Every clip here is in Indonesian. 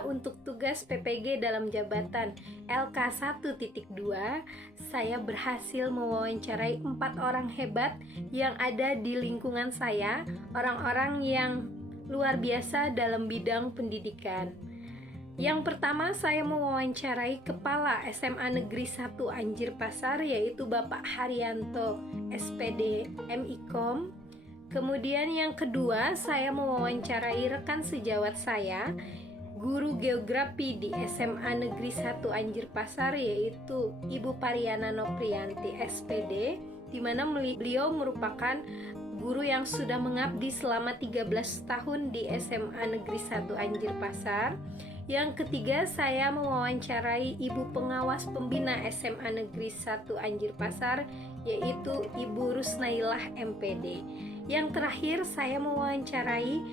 saya untuk tugas PPG dalam jabatan LK1.2, saya berhasil mewawancarai 4 orang hebat yang ada di lingkungan saya, orang-orang yang luar biasa dalam bidang pendidikan. Yang pertama, saya mewawancarai Kepala SMA Negeri 1 Anjir Pasar, yaitu Bapak Haryanto, SPD MIKOM. Kemudian yang kedua, saya mewawancarai rekan sejawat saya, guru geografi di SMA Negeri 1 Anjir Pasar, yaitu Ibu Pariana Noprianti, SPD, di mana beliau merupakan guru yang sudah mengabdi selama 13 tahun di SMA Negeri 1 Anjir Pasar. Yang ketiga, saya mewawancarai Ibu Pengawas Pembina SMA Negeri 1 Anjir Pasar, yaitu Ibu Rusnailah MPD. Yang terakhir, saya mewawancarai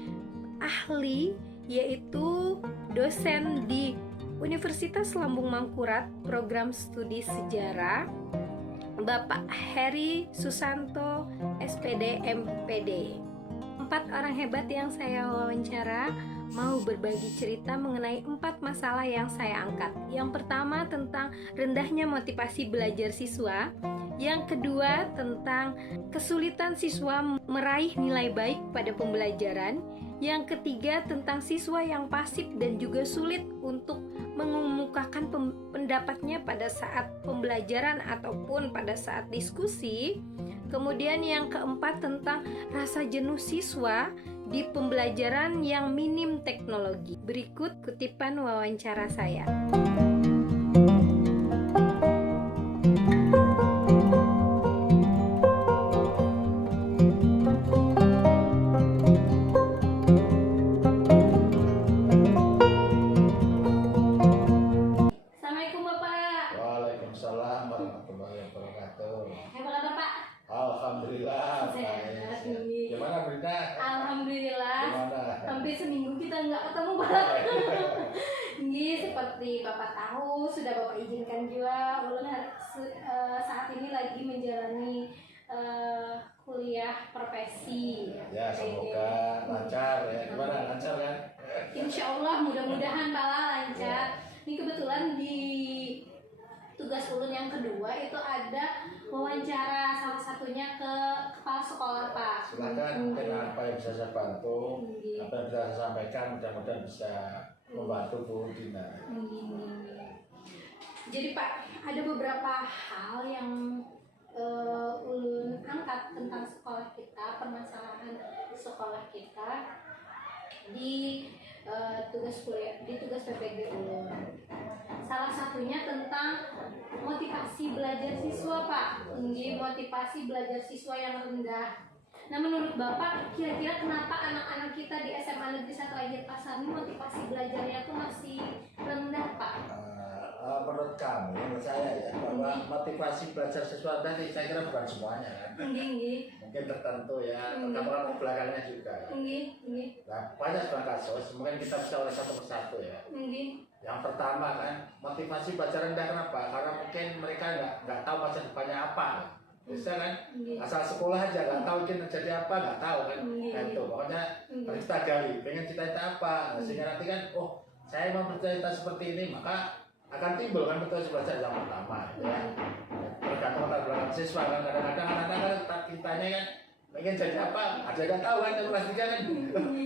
ahli, yaitu dosen di Universitas Lambung Mangkurat, program studi sejarah, Bapak Heri Susanto, SPD MPD. 4 orang hebat yang saya wawancara mau berbagi cerita mengenai 4 masalah yang saya angkat. Yang pertama tentang rendahnya motivasi belajar siswa. Yang kedua tentang kesulitan siswa meraih nilai baik pada pembelajaran. Yang ketiga tentang siswa yang pasif dan juga sulit untuk mengemukakan pendapatnya pada saat pembelajaran ataupun pada saat diskusi. Kemudian yang keempat tentang rasa jenuh siswa di pembelajaran yang minim teknologi. Berikut kutipan wawancara saya. Assalamualaikum Bapak. Waalaikumsalam warahmatullahi wabarakatuh. Apa kabar Pak? Alhamdulillah. Sehat. Gimana berita? Alhamdulillah. Gimana? Hampir seminggu kita nggak ketemu Pak. Ini seperti Bapak tahu, sudah Bapak izinkan juga Ulun saat ini lagi menjalani kuliah profesi. Ya, semoga lancar ya. Gimana? Lancar kan? Insya Allah, mudah-mudahan Pak lancar. Ini kebetulan di tugas Ulun yang kedua itu ada wawancara salah satunya ke kepala sekolah Pak. Silakan, mungkin apa yang bisa saya bantu, apa yang bisa saya sampaikan, mudah-mudahan bisa membantu Bu Dina. Jadi Pak, ada beberapa hal yang Ulun angkat tentang sekolah kita, permasalahan sekolah kita di tugas PPG Ulun. Salah satunya tentang motivasi belajar siswa Pak. Motivasi belajar siswa yang rendah. Nah, menurut Bapak, kira-kira kenapa anak-anak kita di SMA Negeri 1 Anjir Pasar ini motivasi belajarnya itu masih rendah Pak? Menurut kami, menurut saya ya, bahwa motivasi belajar siswa tadi saya kira bukan semuanya kan. Mungkin tertentu ya, tergantung belakangnya juga. Nah, banyak sebuah kasus, mungkin kita bisa oleh satu persatu ya. Yang pertama kan, motivasi belajar rendah kenapa? Karena mungkin mereka nggak tahu masa depannya apa. Bisa kan? Asal sekolah aja nggak tahu ingin jadi apa, nggak tahu kan? Nah itu, pokoknya harus kita gali, pengen cita-cita apa. Nah, sehingga nanti kan, oh saya mau bercita-cita seperti ini, maka akan timbul kan motivasi belajar yang pertama ya. Tergantung latar belakang siswa kan, kadang-kadang anak-anak kan kitanya kan pengen jadi apa, ada yang tahu kan, yang kelas 3 kan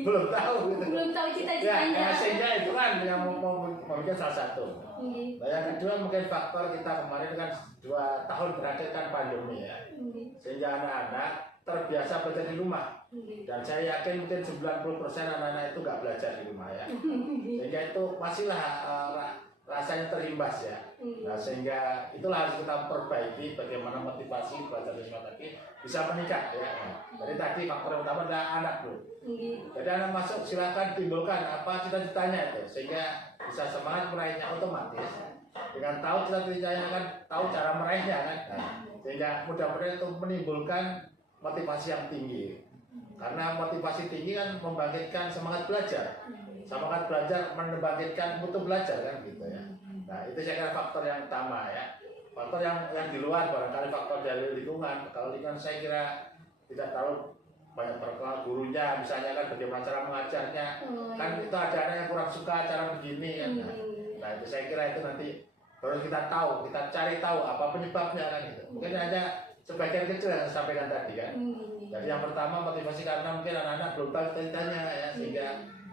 belum tahu gitu. Belum tahu cita-citanya. Ya, sehingga itu kan yang mau bikin salah satu. Nah, yang kedua mungkin faktor kita kemarin kan 2 tahun berakhir kan pandemi ya, sehingga anak-anak terbiasa belajar di rumah. Dan saya yakin mungkin 90% anak-anak itu nggak belajar di rumah ya, sehingga itu pastilah rasanya terimbas ya. Nah, sehingga itulah harus kita perbaiki bagaimana motivasi belajar siswa tadi bisa meningkat ya. Jadi tadi faktor yang utama adalah anak dulu. Jadi anak masuk silakan timbulkan apa cita-citanya itu, sehingga bisa semangat meraihnya otomatis. Dengan tahu cita-citanya kan, tahu cara meraihnya kan. Nah, sehingga mudah-mudahan itu menimbulkan motivasi yang tinggi. Karena motivasi tinggi kan membangkitkan semangat belajar. Semangat belajar membangkitkan mutu belajar kan gitu ya. Nah, itu saya kira faktor yang utama ya. Faktor yang di luar barangkali faktor dari lingkungan. Kalau lingkungan saya kira tidak terlalu banyak perkenal gurunya, misalnya kan bagaimana cara mengajarnya, kan itu ada anak yang kurang suka cara begini kan. Nah itu saya kira itu nanti baru kita tahu, kita cari tahu apa penyebabnya kan gitu. Mungkin hanya sebagian kecil yang saya sampaikan tadi kan. Jadi yang pertama motivasi karena mungkin anak-anak belum tahu ceritanya ya, sehingga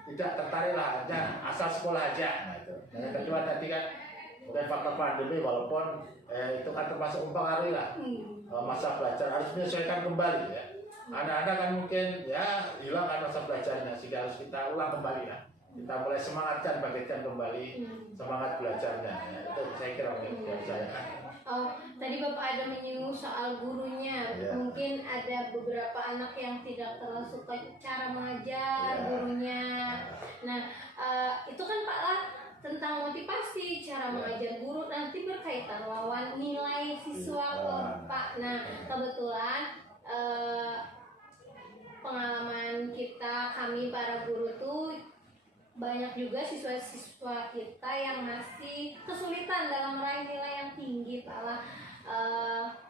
tidak tertarik lah, hanya asal sekolah aja. Nah itu. Dan yang kedua tadi kan mungkin faktor pandemi, walaupun itu kan termasuk mempengaruhi lah masa belajar, harus menyesuaikan kembali ya. Anak-anak kan mungkin ya hilang kan masa belajarnya, sehingga harus kita ulang kembali lah. Kita mulai semangatkan, bangkitkan kembali semangat belajarnya ya. Itu saya kira mungkin dari saya. Oh, tadi Bapak ada menyinggung soal gurunya. Mungkin ada beberapa anak yang tidak terlalu suka cara mengajar gurunya. Nah, itu kan Pak lah tentang motivasi cara mengajar guru, nanti berkaitan lawan nilai siswa Pak. Nah, kebetulan pengalaman kita, kami para guru tuh banyak juga siswa-siswa kita yang masih kesulitan dalam meraih nilai yang tinggi Pak lah.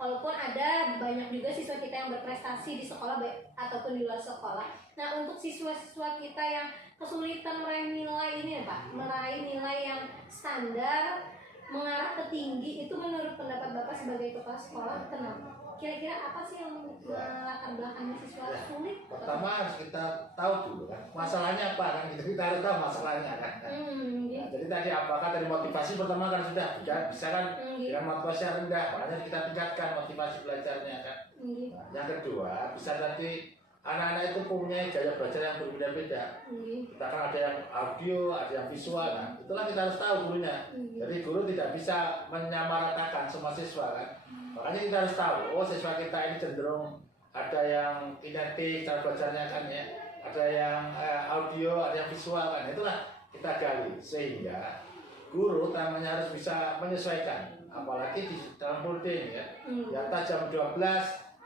Walaupun ada banyak juga siswa kita yang berprestasi di sekolah ataupun di luar sekolah. Nah, untuk siswa-siswa kita yang kesulitan meraih nilai ini ya Pak, meraih nilai yang standar mengarah ke tinggi, itu menurut pendapat Bapak sebagai kepala sekolah kenapa? Kira-kira apa sih yang melatar belakangnya siswa sulit? Pertama harus kita tahu dulu kan masalahnya apa kan, gitu. Kita harus tahu masalahnya kan. Nah, jadi tadi apakah dari motivasi pertama kan sudah bisa kan dengan motivasi yang rendah, makanya kita tingkatkan motivasi belajarnya kan. Nah, yang kedua bisa tadi anak-anak itu punya gaya belajar yang berbeda-beda. Kita kan ada yang audio, ada yang visual kan. Itulah kita harus tahu gurunya. Jadi guru tidak bisa menyamaratakan semua siswa kan. Makanya kita harus tahu, oh siswa kita ini cenderung ada yang kinetik cara belajarnya kan ya, ada yang audio, ada yang visual kan. Itulah kita gali sehingga guru utamanya harus bisa menyesuaikan, apalagi di dalam full day ya. Di atas jam 12,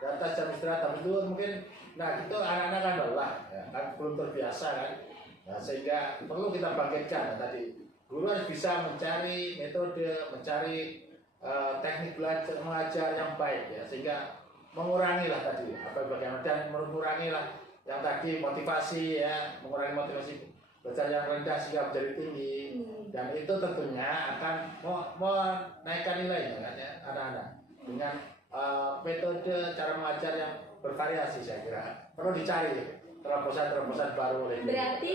di atas jam istirahat, habis itu mungkin nah itu anak-anak kan lelah ya, kan belum terbiasa kan. Nah, sehingga perlu kita bangkitkan tadi. Guru harus bisa mencari metode, mencari teknik belajar mengajar yang baik ya, sehingga mengurangi lah tadi apa bagaimana dan mengurangi lah yang tadi motivasi ya, mengurangi motivasi belajar yang rendah sehingga menjadi tinggi, dan itu tentunya akan menaikkan nilainya kan ya anak-anak dengan metode cara mengajar yang bervariasi. Saya kira perlu dicari terobosan-terobosan baru oleh guru. Berarti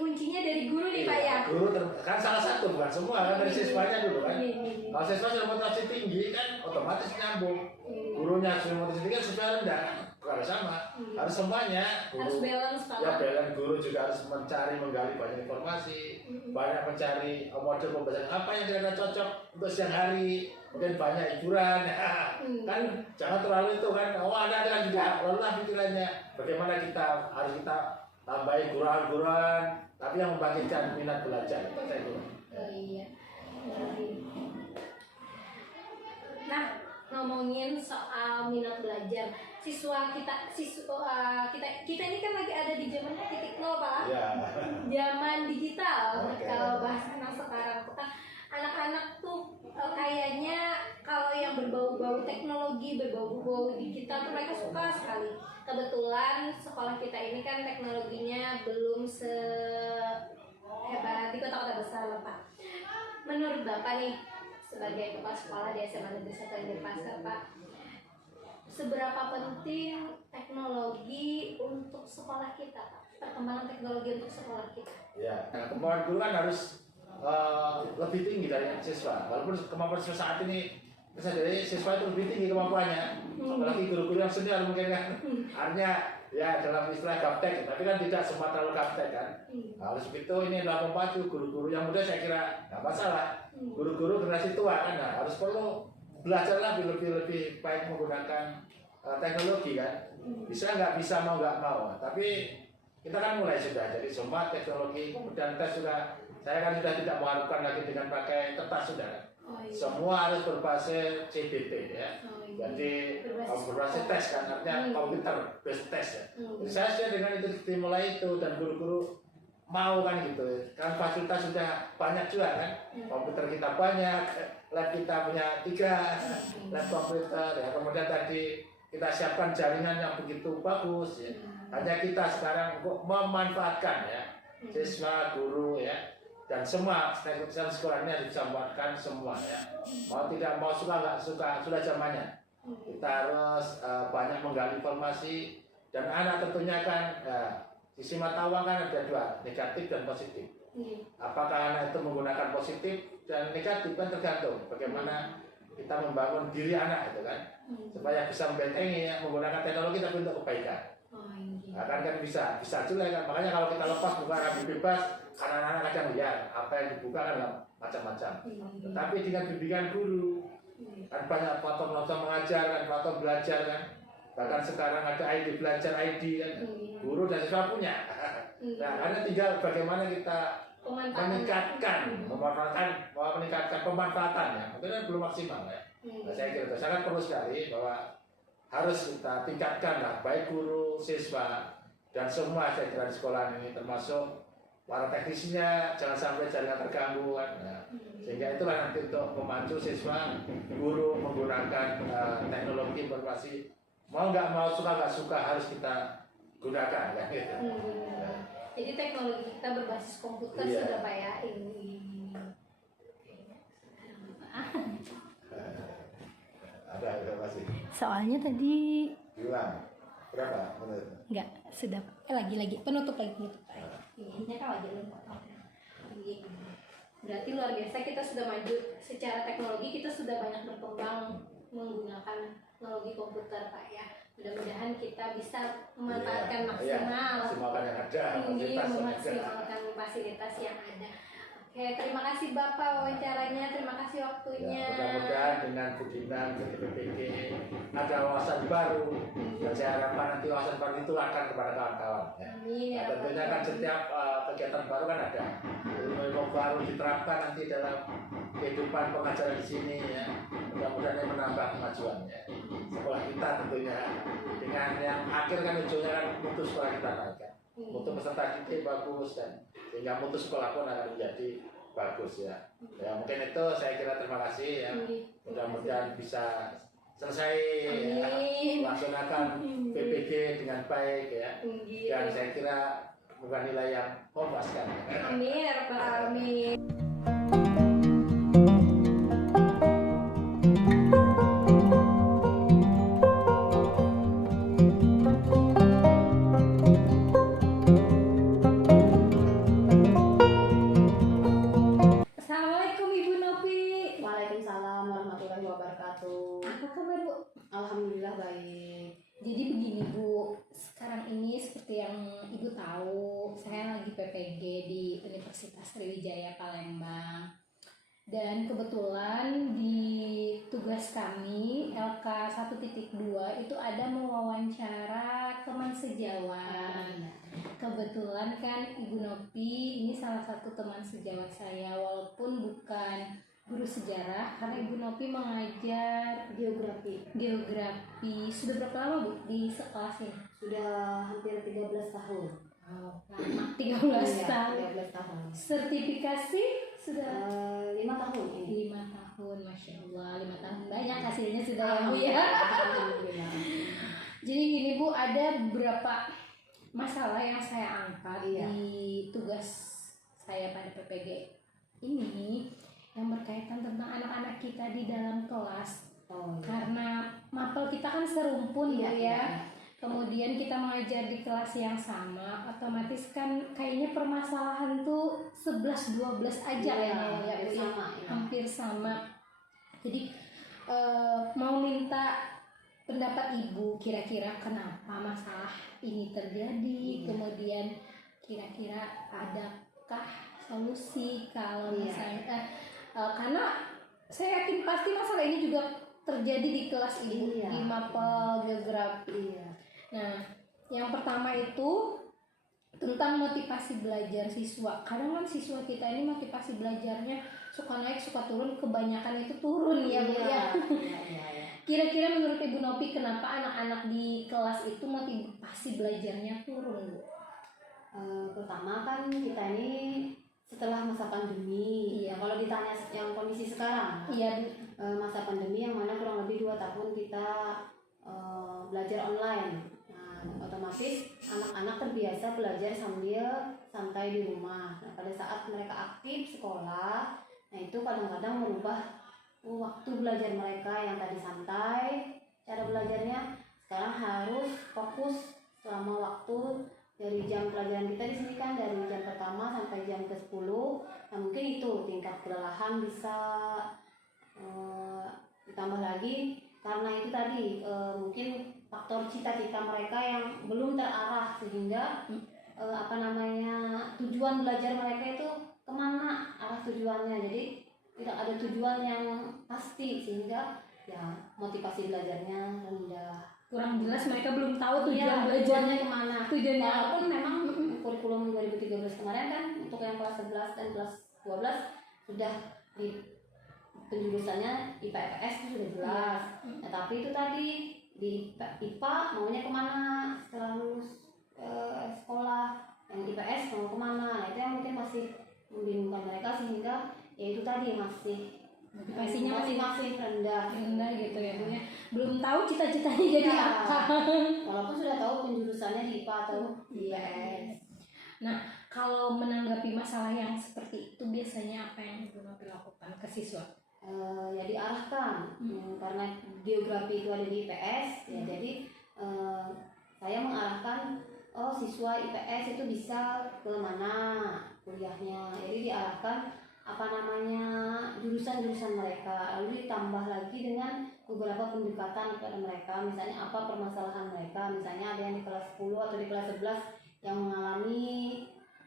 kuncinya dari guru nih Pak ya? Guru kan salah satu, bukan semua kan, dari siswanya dulu kan. Kalau siswa sudah motivasi tinggi kan otomatis nyambung. Gurunya sudah motivasi tinggi kan siswa rendah kan, bukan sama. Harus semuanya. Guru, harus balance Pak. Ya balance, guru juga harus mencari, menggali banyak informasi, banyak mencari model pembelajaran apa yang kira-kira cocok untuk siang hari. Mungkin banyak hiburan kan, jangan terlalu itu kan, ada kan juga lelah pikirannya. Bagaimana kita harus kita tambahin gurauan-gurauan tapi yang membangkitkan minat belajar itu saya kira. Iya. Nah, ngomongin soal minat belajar, kita ini kan lagi ada di zaman 0.0 Pak. Ya. Zaman digital. Kalau bahasa anak sekarang kita anak-anak tuh kayaknya kalau yang berbau-bau teknologi, berbau-bau digital tuh mereka suka sekali. Kebetulan sekolah kita ini kan teknologinya belum sehebat di kota-kota besar Pak. Menurut Bapak nih sebagai kepala sekolah di SMA Negeri 1 Denpasar Pak, seberapa penting teknologi untuk sekolah kita Pak? Perkembangan teknologi untuk sekolah kita? Ya, kemampuan guru kan harus lebih tinggi dari siswa. Walaupun kemampuan siswa saat ini bisa jadi siswa itu lebih tinggi kemampuannya, apalagi guru-guru yang senior mungkin kan. Artinya ya dalam istilah gaptek, tapi kan tidak semua terlalu gaptek kan. Harus begitu, ini adalah memacu guru-guru yang muda, saya kira nggak masalah. Guru-guru generasi tua kan harus perlu belajar lebih baik menggunakan teknologi kan. Bisa nggak bisa, mau nggak mau. Tapi kita kan mulai sudah, jadi semua teknologi, kemudian tes juga. Saya kan sudah tidak mengharapkan lagi dengan pakai kertas sudah. Semua harus berbasis CBT ya. Jadi berbasis tes kan, artinya komputer based test ya. Jadi saya sudah dengan itu dimulai itu, dan guru-guru mau kan gitu. Kan fasilitas sudah banyak juga kan. Komputer kita banyak, lab kita punya 3 lab komputer ya. Kemudian tadi kita siapkan jaringan yang begitu bagus ya. Hanya kita sekarang kok memanfaatkan ya siswa, guru ya, dan semua keputusan sekolah ini harus bisa memanfaatkan semua ya. Mau tidak mau suka nggak suka sudah zamannya. Kita harus banyak menggali informasi, dan anak tentunya kan sisi mata uang kan ada dua, negatif dan positif. Apakah anak itu menggunakan positif dan negatif kan tergantung bagaimana kita membangun diri anak itu kan, supaya bisa membentengi ya, menggunakan teknologi tapi untuk kebaikan. Nah, kan bisa juga kan, makanya kalau kita lepas buka Arabi bebas, karena anak-anak kadang lihat apa yang dibuka kan macam-macam. Tetapi dengan bimbingan guru, kan banyak platform mengajar kan, platform belajar kan, bahkan sekarang ada ID belajar ID kan, guru dan siswa punya. Nah, ada tinggal bagaimana kita meningkatkan pemanfaatannya, mungkin kan belum maksimal ya. Nah, saya kira itu sangat perlu sekali bahwa harus kita tingkatkan lah, baik guru, siswa, dan semua saya kira di sekolah ini, termasuk para teknisnya, jangan sampai jaringan terganggu kan. Nah, sehingga itulah nanti untuk memacu siswa, guru menggunakan teknologi informasi, mau nggak mau, suka nggak suka harus kita gunakan kan gitu. Jadi teknologi kita berbasis komputer sudah Pak ya ini. Ada masih. Soalnya tadi Hilang. Berapa menit? enggak, sudah lagi penutup lagi. Ini kan lagi potong. Berarti luar biasa, kita sudah maju secara teknologi, kita sudah banyak berkembang menggunakan teknologi komputer Pak ya. Mudah-mudahan kita bisa memanfaatkan maksimal ini, memaksimalkan fasilitas yang ada. Oke, terima kasih Bapak wawancaranya, terima kasih waktunya. Ya, mudah-mudahan dengan Budinang dari PPG ada wawasan baru, dan saya harapkan nanti wawasan baru itu akan kepada kawan-kawan. Ya. Amin. Nah, tentunya kan setiap kegiatan baru kan ada ilmu baru diterapkan nanti dalam kehidupan pengajaran di sini ya. Mudah-mudahan ini menambah kemajuannya sekolah kita tentunya, dengan yang akhir kan ujungnya kan mutu sekolah kita naikkan, mutu peserta didik bagus, dan sehingga mutu sekolah pun akan menjadi bagus ya. Ya mungkin itu saya kira, terima kasih ya. Mudah-mudahan bisa selesai ya, melaksanakan PPG dengan baik ya. Dan saya kira bukan nilai yang memuaskan. Amin, ya Rabbal Alamin. Assalamualaikum Ibu Nopi. Waalaikumsalam warahmatullahi wabarakatuh. Apa kabar Bu? Alhamdulillah baik. Jadi begini Bu, sekarang ini seperti yang Ibu tahu, saya lagi PPG di Universitas Sriwijaya Palembang. Dan kebetulan di tugas kami LK 1.2 itu ada mewawancara teman sejawat. Kebetulan kan Ibu Nopi ini salah satu teman sejawat saya, walaupun bukan guru sejarah, karena Ibu Nopi mengajar Geografi. Sudah berapa lama Bu di sekolah ini? Sudah hampir 13 tahun. Lama, 13 tahun. 13 tahun. Sertifikasi sudah 5 tahun ini. 5 tahun, Masya Allah, 5 tahun banyak hasilnya sudah ya Bu ya. Alhamdulillah. Jadi gini Bu, ada beberapa masalah yang saya angkat di tugas saya pada PPG ini yang berkaitan tentang anak-anak kita di dalam kelas. Karena mapel kita kan serumpun Bu ya. Kemudian kita mengajar di kelas yang sama, otomatis kan kayaknya permasalahan tuh 11-12 aja ya Bu ya. Hampir sama. Jadi mau minta pendapat Ibu, kira-kira kenapa masalah ini terjadi, kemudian kira-kira adakah solusi kalau misalnya karena saya yakin pasti masalah ini juga terjadi di kelas Ibu, di mapel geografi. Nah, yang pertama itu tentang motivasi belajar siswa. Kadang kan siswa kita ini motivasi belajarnya suka naik, suka turun, kebanyakan itu turun ya Bu ya. Kira-kira menurut Ibu Nopi kenapa anak-anak di kelas itu motivasi belajarnya turun Bu? Pertama kan kita ini setelah masa pandemi. Kalau ditanya yang kondisi sekarang, masa pandemi yang mana kurang lebih 2 tahun kita belajar online. Nah, otomatis anak-anak terbiasa belajar sambil santai di rumah. Nah, pada saat mereka aktif sekolah, nah itu kadang-kadang merubah waktu belajar mereka yang tadi santai, cara belajarnya sekarang harus fokus selama waktu dari jam pelajaran kita di sini kan dari jam pertama sampai jam ke-10. Nah, mungkin itu tingkat kelelahan bisa ditambah lagi karena itu tadi mungkin faktor cita-cita mereka yang belum terarah sehingga tujuan belajar mereka itu kemana arah tujuannya, jadi tidak ada tujuan yang pasti sehingga ya motivasi belajarnya rendah, Kurang jelas, mereka belum tahu tujuan iya, belajarnya tujuannya kemana. tujuannya apa. Walaupun memang kurikulum 2013 kemarin kan untuk yang kelas 11 dan kelas 12 sudah di penjurusannya IPA IPS itu sudah jelas. Nah, tapi itu tadi di IPA maunya kemana setelah lulus sekolah, yang IPS mau kemana. Nah, itu yang mungkin masih membingungkan mereka sehingga ya itu tadi masih Motivasinya masih rendah gitu ya Bu ya. Belum tahu cita-citanya jadi Ya. apa. walaupun sudah tahu penjurusannya di IPA atau di IPS. Nah, kalau menanggapi masalah yang seperti itu biasanya apa yang Ibu Novi lakukan ke siswa? Ya diarahkan karena geografi itu ada di IPS ya, jadi saya mengarahkan siswa IPS itu bisa ke mana kuliahnya, jadi diarahkan jurusan-jurusan mereka, lalu ditambah lagi dengan beberapa pendekatan kepada mereka, misalnya apa permasalahan mereka, misalnya ada yang di kelas 10 atau di kelas 11 yang mengalami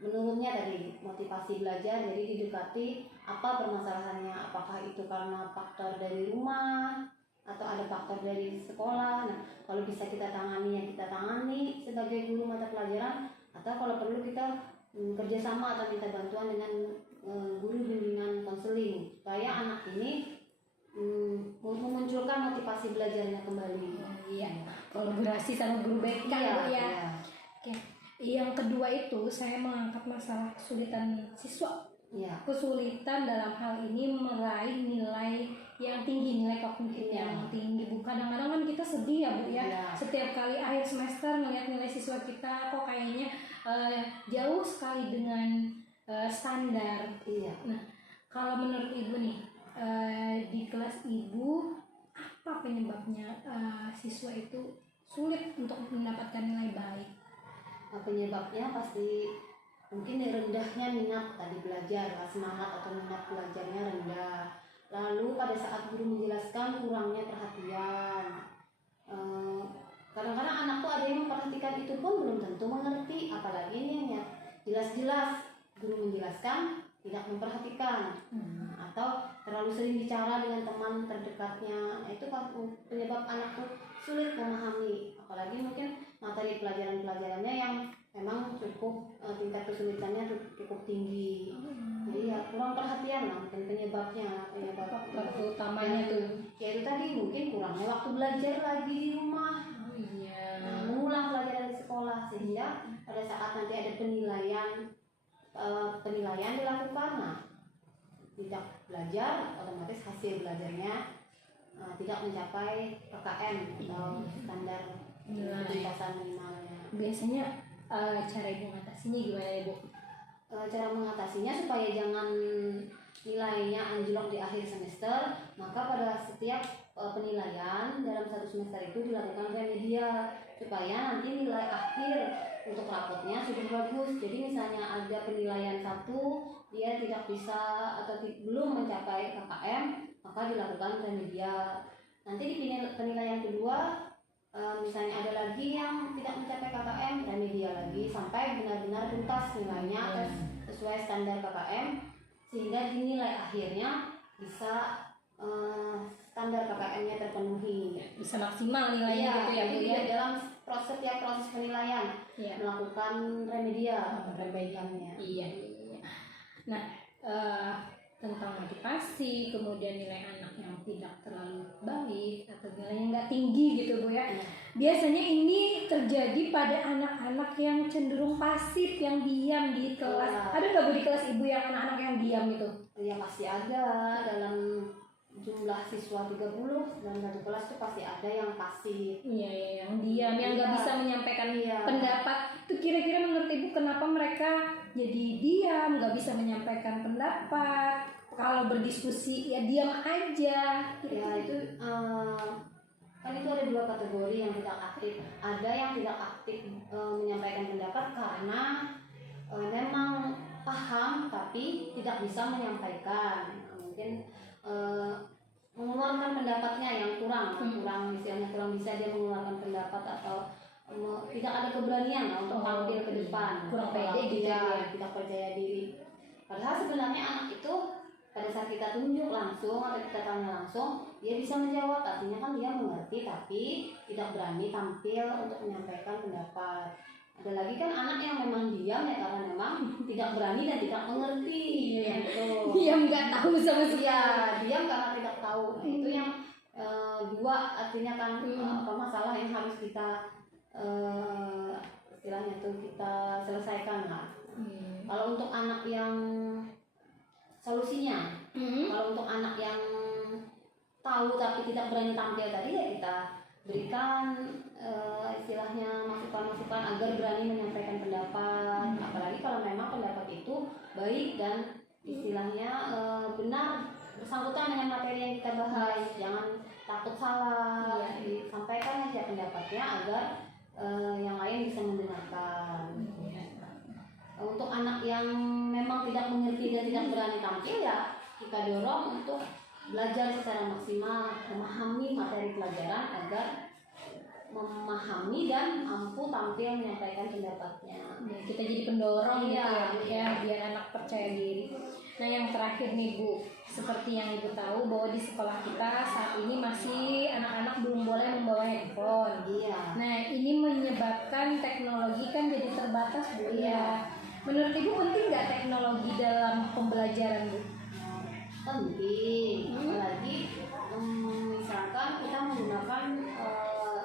menurunnya tadi motivasi belajar, jadi didekati apa permasalahannya, apakah itu karena faktor dari rumah atau ada faktor dari sekolah. Nah, kalau bisa kita tangani ya kita tangani sebagai guru mata pelajaran, atau kalau perlu kita kerjasama atau minta bantuan dengan guru bimbingan konseling supaya anak ini memunculkan motivasi belajarnya kembali. Iya, kolaborasi sama guru BK Bu ya. Oke. Yang kedua itu saya mengangkat masalah kesulitan siswa. Iya. Kesulitan dalam hal ini meraih nilai yang tinggi, nilai kognitif yang tinggi. Bu, kadang-kadang kan kita sedih ya Bu ya. Iya. Setiap kali akhir semester melihat nilai siswa kita kok kayaknya jauh sekali dengan standar. Iya. Nah, kalau menurut Ibu nih, di kelas Ibu apa penyebabnya siswa itu sulit untuk mendapatkan nilai baik? Penyebabnya pasti mungkin rendahnya minat tadi belajar, semangat atau minat belajarnya rendah. Lalu pada saat guru menjelaskan kurangnya perhatian. Kadang-kadang anak tuh ada yang memperhatikan itu pun belum tentu mengerti, apalagi ini ya jelas-jelas guru menjelaskan tidak memperhatikan, atau terlalu sering bicara dengan teman terdekatnya. Nah, itu kan penyebab anak tuh sulit memahami, apalagi mungkin materi pelajaran-pelajarannya yang memang cukup tingkat kesulitannya cukup tinggi. Jadi ya kurang perhatian lah mungkin penyebab utamanya tuh. Ya itu tadi mungkin kurangnya waktu belajar lagi di rumah. Mengulang pelajaran di sekolah, sehingga pada saat nanti ada penilaian dilakukan, nah tidak belajar otomatis hasil belajarnya tidak mencapai PKM atau standar penjelasan minimalnya. Biasanya cara Ibu mengatasinya gimana Ibu? Cara mengatasinya supaya jangan nilainya anjlok di akhir semester, maka pada setiap penilaian dalam satu semester itu dilakukan remedial supaya nanti nilai akhir untuk rapotnya sudah bagus. Jadi misalnya ada penilaian 1 dia tidak bisa atau belum mencapai KKM, maka dilakukan remedial. Nanti di penilaian kedua misalnya ada lagi yang tidak mencapai KKM, remedial lagi sampai benar-benar tuntas nilainya sesuai standar KKM, sehingga di nilai akhirnya bisa standar KKM-nya terpenuhi, bisa maksimal nilainya gitu ya Bu ya. Dalam setiap proses penilaian melakukan remedial perbaikannya. Iya. Nah, tentang motivasi, kemudian nilai anak yang tidak terlalu baik atau nilainya nggak tinggi gitu Bu ya. Biasanya ini terjadi pada anak-anak yang cenderung pasif, yang diam di kelas. Ada nggak Bu di kelas Ibu yang anak-anak yang diam gitu? Ya pasti ada dalam jumlah siswa 30 dan satu kelas tuh pasti ada yang pasif. Iya, yang diam, yang nggak bisa menyampaikan pendapat. Itu kira-kira menurut Ibu kenapa mereka jadi diam, nggak bisa menyampaikan pendapat? Kalau berdiskusi ya diam aja. Ya itu kan itu ada 2 kategori yang tidak aktif. Ada yang tidak aktif menyampaikan pendapat karena memang paham tapi tidak bisa menyampaikan. Mungkin mengeluarkan pendapatnya yang kurang, istilahnya kurang bisa dia mengeluarkan pendapat atau tidak ada keberanian untuk tampil ke depan, kurang pede gitu ya, tidak percaya diri. Padahal sebenarnya anak itu pada saat kita tunjuk langsung atau kita tanya langsung, dia bisa menjawab, artinya kan dia mengerti tapi tidak berani tampil untuk menyampaikan pendapat. Ada lagi kan anak yang memang diam ya karena memang tidak berani dan tidak mengerti. Diam nggak tahu sama sekali. Iya, diam karena tidak tahu. Nah, itu yang 2 artinya kan masalah yang harus kita istilahnya tuh kita selesaikan lah. Kalau untuk anak yang solusinya, kalau untuk anak yang tahu tapi tidak berani tampil tadi ya kita berikan istilahnya masukan-masukan agar berani menyampaikan pendapat. Apalagi kalau memang pendapat itu baik dan istilahnya benar bersangkutan dengan materi yang kita bahas. Jangan takut salah, sampaikan aja pendapatnya agar yang lain bisa mendengarkan. Untuk anak yang memang tidak mengerti dan tidak berani tampil ya kita dorong untuk belajar secara maksimal, memahami materi pelajaran agar memahami dan mampu tampil menyampaikan pendapatnya. Ya, kita jadi pendorong Iya, gitu ya, biar anak percaya diri. Nah yang terakhir nih Bu, seperti yang Ibu tahu bahwa di sekolah kita saat ini masih anak-anak belum boleh membawa handphone. Iya. Nah ini menyebabkan teknologi kan jadi terbatas Bu. Iya. Menurut Ibu penting nggak teknologi dalam pembelajaran Bu? Penting, apalagi misalkan kita menggunakan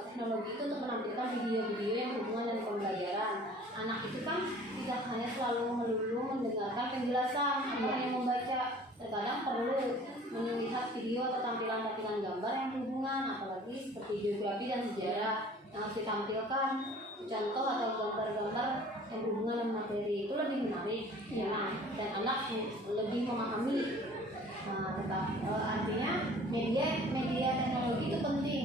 teknologi itu untuk menampilkan video-video yang berhubungan dengan pembelajaran. Anak itu kan tidak hanya selalu melulu mendengarkan penjelasan atau hanya membaca, terkadang perlu melihat video atau tampilan-tampilan gambar yang berhubungan, apalagi seperti geografi dan sejarah yang harus ditampilkan contoh atau gambar-gambar yang berhubungan dengan materi. Itu lebih menarik ya, dan anak lebih memahami. Nah, artinya media teknologi itu penting.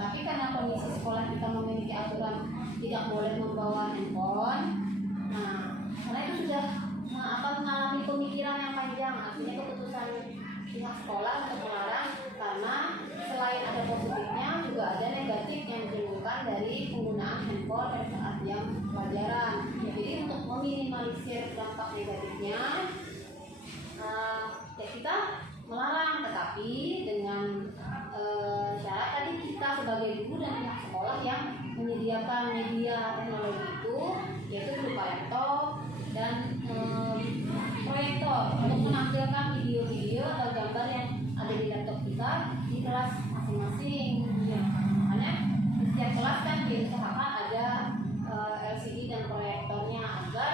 Tapi karena kondisi sekolah kita memiliki aturan tidak boleh membawa handphone, nah karena itu sudah mengalami pemikiran yang panjang. Artinya keputusan pihak sekolah untuk melarang karena selain ada positifnya juga ada negatif yang ditimbulkan dari penggunaan handphone pada saat jam pelajaran. Jadi untuk meminimalisir dampak negatifnya, ya kita melarang, tetapi dengan syarat tadi kita sebagai guru dan pihak sekolah yang menyediakan media teknologi itu, yaitu berupa laptop dan proyektor untuk menampilkan video-video atau gambar yang ada di laptop kita di kelas masing-masing. Makanya di setiap kelas kan diusahakan ada LCD dan proyektornya agar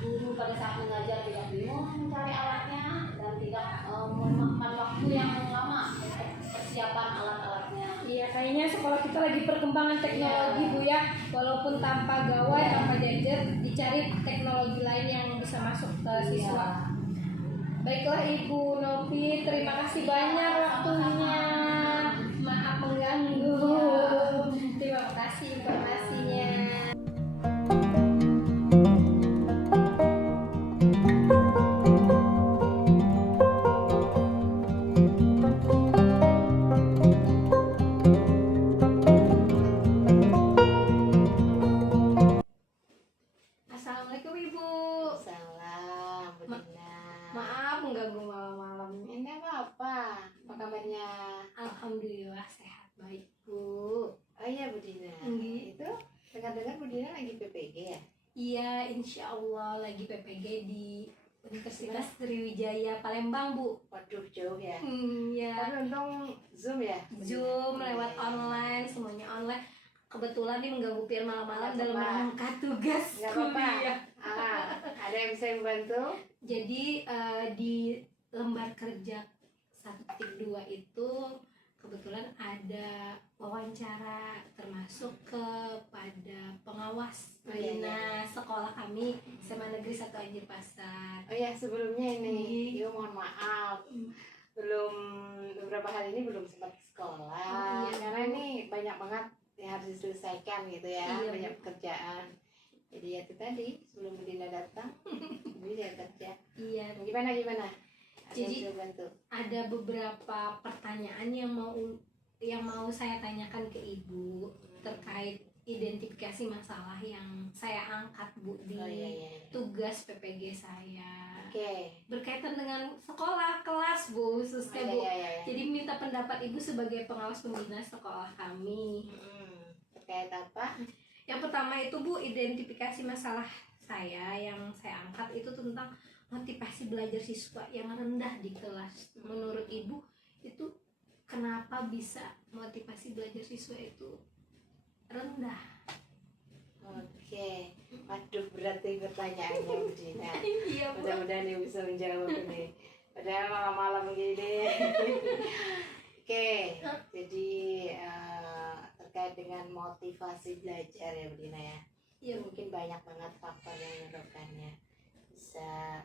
guru pada saat mengajar tidak bingung mencari alatnya dan tidak memakan waktu yang lama untuk persiapan alat-alatnya. Iya, kayaknya sekolah kita lagi perkembangan teknologi Bu ya, walaupun tanpa gawai, tanpa gadget, dicari teknologi lain yang bisa masuk ke siswa. Baiklah Ibu Novi, terima kasih banyak waktunya. Maaf mengganggu. Terima kasih informasinya. Assalamualaikum Ibu. Salam, Bu Dina. Maaf mengganggu malam-malam. Enggak apa-apa. Apa kabarnya? Alhamdulillah sehat baik Bu. Oh iya, Bu Dina. Itu dengar-dengar Bu Dina lagi PPG ya? Iya, insya Allah lagi PPG di Universitas Sriwijaya Palembang Bu. Waduh, jauh ya. Ya. Tapi untung Zoom ya? Bu Dina? Zoom lewat online, semuanya online. Kebetulan nih mengganggu Pir malam-malam Nggak dalam apa-apa. rangka tugas Nggak apa-apa. kuliah. Ada yang bisa membantu? Jadi di lembar kerja 1.2 itu kebetulan ada wawancara termasuk kepada pengawas dinas sekolah kami SMA Negeri 1 Anjir Pasar. Oh ya, sebelumnya ini Ibu mohon maaf, belum beberapa hari ini belum sempat sekolah karena ini banyak banget yang harus diselesaikan gitu ya, banyak pekerjaan. Jadi ya itu tadi sebelum Bu Dina datang, ini dia kerja. Iya. Gimana? Jadi ada beberapa pertanyaan yang mau saya tanyakan ke Ibu terkait identifikasi masalah yang saya angkat Bu di tugas PPG saya. Berkaitan dengan sekolah kelas Bu, khususnya Bu. Jadi minta pendapat Ibu sebagai pengawas pembina sekolah kami. Terkait apa? Yang pertama itu Bu, identifikasi masalah saya yang saya angkat itu tentang motivasi belajar siswa yang rendah di kelas. Menurut Ibu itu kenapa bisa motivasi belajar siswa itu rendah? Oke, waduh berarti pertanyaannya Bu Dina. Iya Bu. Mudah-mudahan Ibu bisa menjawab ini. Padahal malam-malam gini. Oke, jadi terkait dengan motivasi belajar ya Bu Dina ya. Iya, mungkin banyak banget faktor yang menyebabkannya. Bisa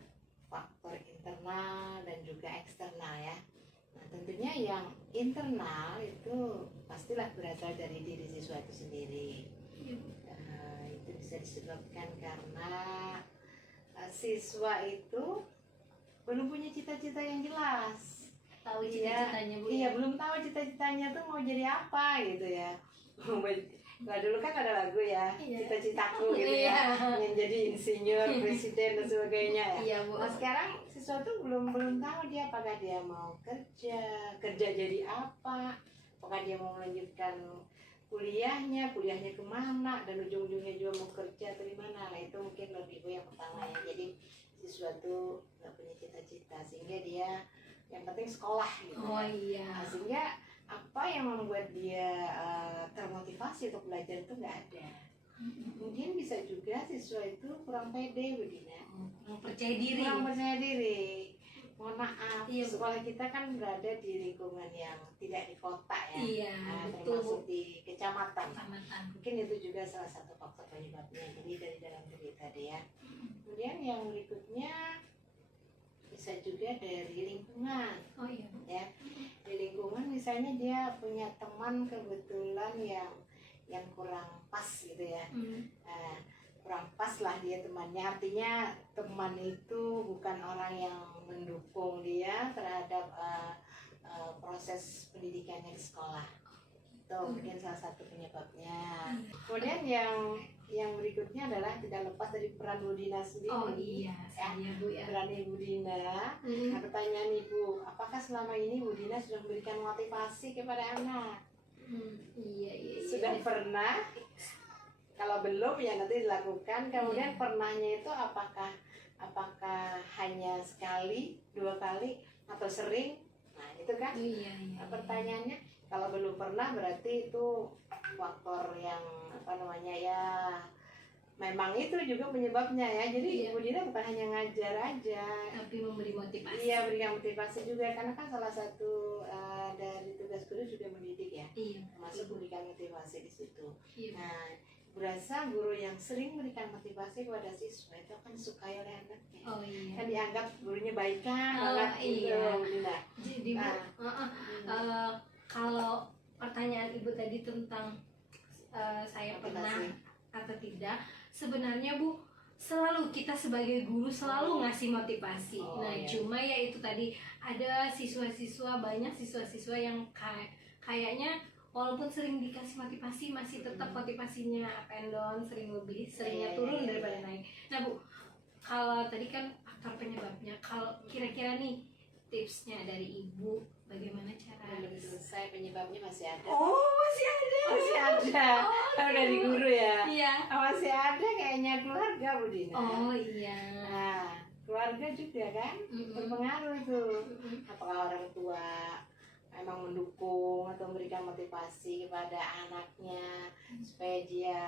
faktor internal dan juga eksternal ya. Nah, tentunya yang internal itu pastilah berasal dari diri siswa itu sendiri. Itu bisa disebabkan karena siswa itu belum punya cita-cita yang jelas. Tahu cita-citanya Bu? Iya, belum tahu cita-citanya tuh mau jadi apa gitu ya. Nah dulu kan ada lagu ya, cita-citaku gitu ya, ingin jadi insinyur, presiden dan sebagainya ya. Iya Bu. Nah, sekarang siswa tuh belum tahu dia apakah dia mau kerja jadi apa, apakah dia mau melanjutkan kuliahnya kemana, dan ujung-ujungnya juga mau kerja atau di mana. Nah itu mungkin menurut Ibu yang pertama ya. Jadi siswa tuh nggak punya cita-cita sehingga dia yang penting sekolah gitu. Oh iya. Nah, sehingga apa yang membuat dia termotivasi untuk belajar itu nggak ada. Mungkin bisa juga siswa itu kurang pede Bu Dina. Kurang percaya diri. Mohon maaf, iya, sekolah kita kan berada di lingkungan yang tidak di kota ya. Iya, betul. Termasuk di kecamatan. Mungkin itu juga salah satu faktor penyebabnya. Jadi dari dalam diri tadi ya. Kemudian yang berikutnya bisa juga dari lingkungan. Oh iya. Ya, di lingkungan misalnya dia punya teman kebetulan yang kurang pas gitu ya. Nah, kurang pas lah dia temannya, artinya teman itu bukan orang yang mendukung dia terhadap proses pendidikannya di sekolah. Itu mungkin salah satu penyebabnya. Kemudian yang berikutnya adalah tidak lepas dari peran Bu Dina sendiri. Oh iya, saya Bu ya. Peran Ibu Dina. Nah, pertanyaan Ibu, apakah selama ini Bu Dina sudah memberikan motivasi kepada anak? Iya. Sudah pernah? Kalau belum ya nanti dilakukan. Kemudian pernahnya itu apakah hanya sekali, 2 kali, atau sering? Nah itu kan pertanyaannya. Kalau belum pernah berarti itu faktor yang memang itu juga penyebabnya ya. Jadi Ibu Dina bukan hanya ngajar aja, tapi memberi motivasi. Iya, berikan motivasi juga karena kan salah satu dari tugas guru juga mendidik ya. Termasuk memberikan motivasi di situ. Nah, berasa guru yang sering memberikan motivasi kepada siswa itu akan disukai oleh anaknya. Kan dianggap gurunya baikan banget gitu. Jadi Bu, kalau pertanyaan Ibu tadi tentang saya pernah atau tidak, sebenarnya Bu, selalu kita sebagai guru selalu ngasih motivasi. Cuma ya itu tadi ada banyak siswa-siswa yang kayaknya walaupun sering dikasih motivasi masih tetap motivasinya up and down, seringnya turun daripada naik. Nah Bu, kalau tadi kan faktor penyebabnya, kalau kira-kira nih tipsnya dari Ibu bagaimana cara? Belum selesai, penyebabnya masih ada. Masih ada. Kalau dari guru ya. Iya. Masih ada kayaknya keluarga Bu Dina. Iya. Nah, keluarga juga kan berpengaruh itu. Apakah orang tua memang mendukung atau memberikan motivasi kepada anaknya supaya dia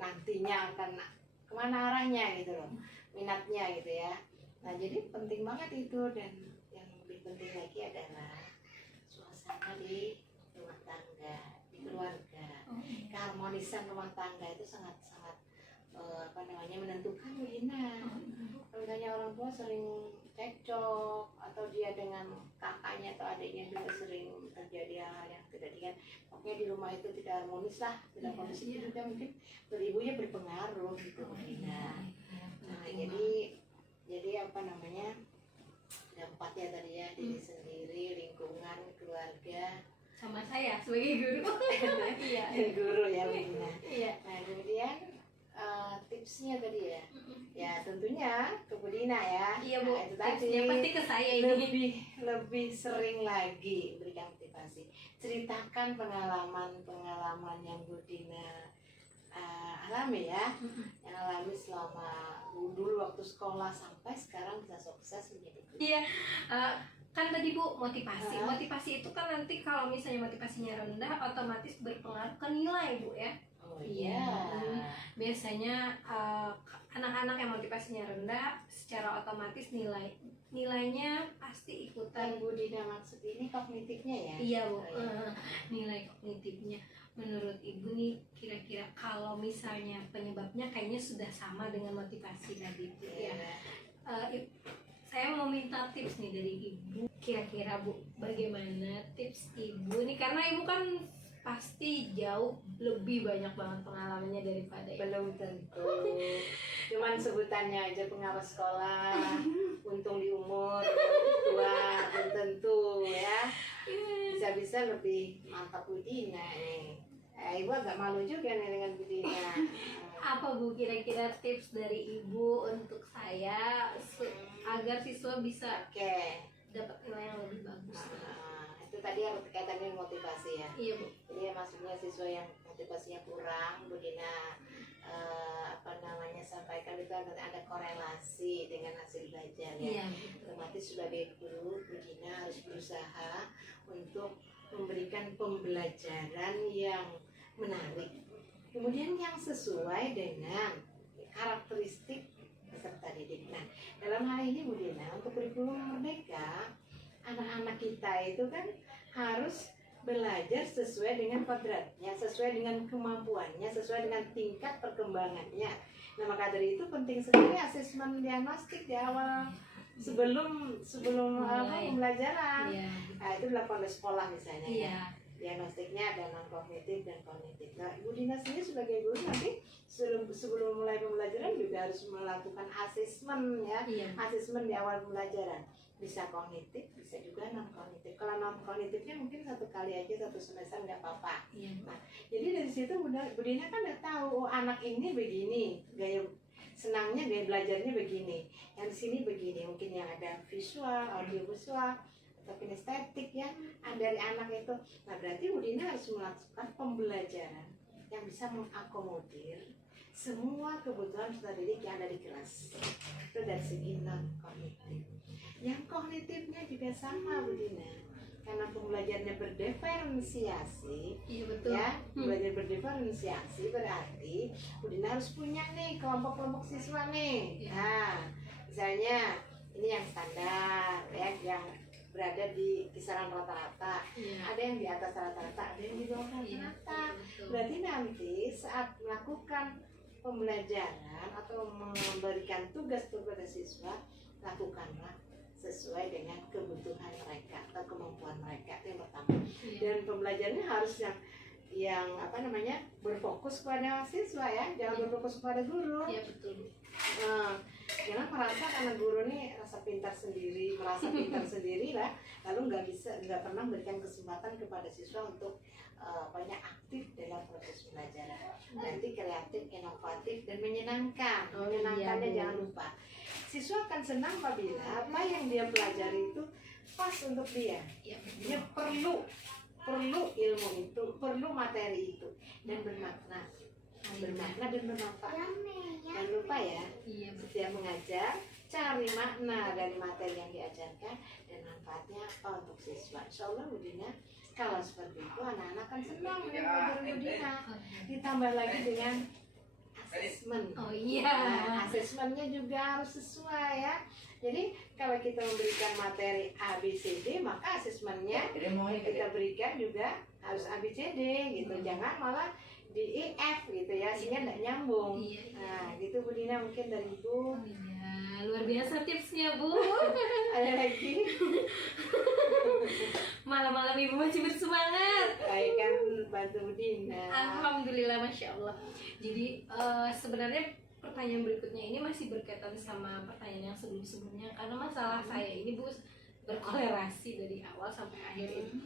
nantinya akan kemana arahnya gitu loh, minatnya gitu ya. Nah jadi penting banget itu. Dan yang lebih penting lagi adalah suasana di rumah tangga, di keluarga. Keharmonisan rumah tangga itu sangat-sangat menentukan Bu Dina. Kalau misalnya orang tua sering cekcok atau dia dengan kakaknya atau adiknya juga sering terjadi hal-hal yang tidak diinginkan, pokoknya di rumah itu tidak harmonis lah, tidak kondusif, juga mungkin beribunya berpengaruh gitu Bu Dina. Nah, jadi dampaknya tadi ya, diri sendiri, lingkungan, keluarga, Sama saya sebagai guru. Iya. guru ya Bu Dina. Iya. Nah, kemudian tipsnya tadi ya, ya tentunya ke Bu Dina ya. Iya Bu, Nah, itu tadi tipsnya pasti ke saya ini. lebih sering lagi berikan motivasi. Ceritakan pengalaman yang Bu Dina alami ya, yang alami selama dulu waktu sekolah sampai sekarang bisa sukses menjadi guru. Iya, kan tadi Bu motivasi. Motivasi itu kan nanti kalau misalnya motivasinya rendah, otomatis berpengaruh ke nilai Bu ya. Oh iya. Biasanya anak-anak yang motivasinya rendah, secara otomatis nilainya pasti ikutan. Bu Dina maksud ini kognitifnya ya? Iya Bu, Oh, iya. nilai kognitifnya. Menurut Ibu nih, kira-kira kalau misalnya penyebabnya kayaknya sudah sama dengan motivasi tadi Bu ya. Saya mau minta tips nih dari Ibu. Kira-kira Bu, bagaimana tips Ibu nih? Karena Ibu kan pasti jauh lebih banyak banget pengalamannya daripada Ibu. Belum tentu. Cuman sebutannya aja pengawas sekolah, untung di umur tua, belum tentu ya. Bisa-bisa lebih mantap Bu Dina nih. Ibu agak malu juga nih dengan Bu Dina. Apa Bu kira-kira tips dari Ibu untuk saya agar siswa bisa Oke. dapat nilai yang lebih bagus? Itu tadi yang kaitannya dengan motivasi ya. Iya Bu. Jadi maksudnya siswa yang motivasinya kurang, Bu Dina sampaikan itu ada korelasi dengan hasil belajar ya. Iya. Otomatis sebagai guru, Bu Dina harus berusaha untuk memberikan pembelajaran yang menarik, kemudian yang sesuai dengan karakteristik peserta didik. Nah, dalam hal ini Bu Dina, untuk kurikulum merdeka, anak-anak kita itu kan harus belajar sesuai dengan kodratnya, sesuai dengan kemampuannya, sesuai dengan tingkat perkembangannya. Nah, maka dari itu penting sekali asesmen diagnostik di awal sebelum pembelajaran. Iya. Nah, itu dilakukan oleh sekolah misalnya ya. Iya. Diagnostiknya ada non kognitif dan kognitif. Nah, Ibu Dina sendiri sebagai guru nanti sebelum mulai pembelajaran juga harus melakukan asesmen ya. Iya. Asesmen di awal pembelajaran. Bisa kognitif, bisa juga non kognitif. Kalau non kognitifnya mungkin satu kali aja satu semester nggak apa-apa. Iya. Jadi dari situ Bu Dina kan udah tahu, oh anak ini begini, gaya senangnya, gaya belajarnya begini. Yang di sini begini, mungkin yang ada visual, audio visual, atau kinestetik ya dari anak itu. Nah, berarti Bu Dina harus melakukan pembelajaran yang bisa mengakomodir semua kebutuhan peserta didik yang ada di kelas. Itu dari segi non kognitif. Yang kognitifnya juga sama Bu Dina, karena pembelajarannya berdiferensiasi. Iya betul. Ya, belajar berdiferensiasi berarti Bu Dina harus punya nih kelompok-kelompok siswa nih. Nah, misalnya ini yang standar ya, yang berada di kisaran rata-rata. Iya. Ada yang di atas rata-rata, ada yang di bawah rata-rata. Betul. Berarti nanti saat melakukan pembelajaran atau memberikan tugas kepada siswa, lakukanlah sesuai dengan kebutuhan mereka atau kemampuan mereka, itu yang pertama. Iya. Dan pembelajarannya harus yang berfokus pada siswa ya, jangan berfokus pada guru. Iya betul. Jangan merasa karena guru nih merasa pintar sendiri lah, lalu nggak pernah memberikan kesempatan kepada siswa untuk banyak aktif dalam proses pembelajaran. Nanti kreatif, inovatif, dan menyenangkan. Menyenangkannya Iya, jangan lupa. Siswa akan senang apabila apa yang dia pelajari itu pas untuk dia. Iya betul. Dia perlu ilmu itu, perlu materi itu, dan bermakna dan bermanfaat. Jangan lupa ya, Iya betul. setiap mengajar cari makna dari materi yang diajarkan dan manfaatnya apa untuk siswa. Insya Allah Bu Dina, kalau seperti itu anak-anak kan senang dengan pelajaran Bu Dina. Ditambah lagi dengan asesmen. Oh iya. Nah, asesmennya juga harus sesuai ya. Jadi kalau kita memberikan materi A, B, C, D, maka asesmennya yang kita berikan juga harus A, B, C, D gitu. Jangan malah di E, F gitu ya, sehingga tidak nyambung. Iya, iya. Nah, gitu Bu Dina mungkin dari Ibu. Oh iya, luar biasa tipsnya Bu. Ada lagi? Malam-malam Ibu masih bersemangat. Baik kan bantu Bu Dina. Alhamdulillah, Masya Allah. Jadi sebenarnya pertanyaan berikutnya ini masih berkaitan sama pertanyaan yang sebelum-sebelumnya, karena masalah saya ini Bu berkolerasi dari awal sampai akhir ini.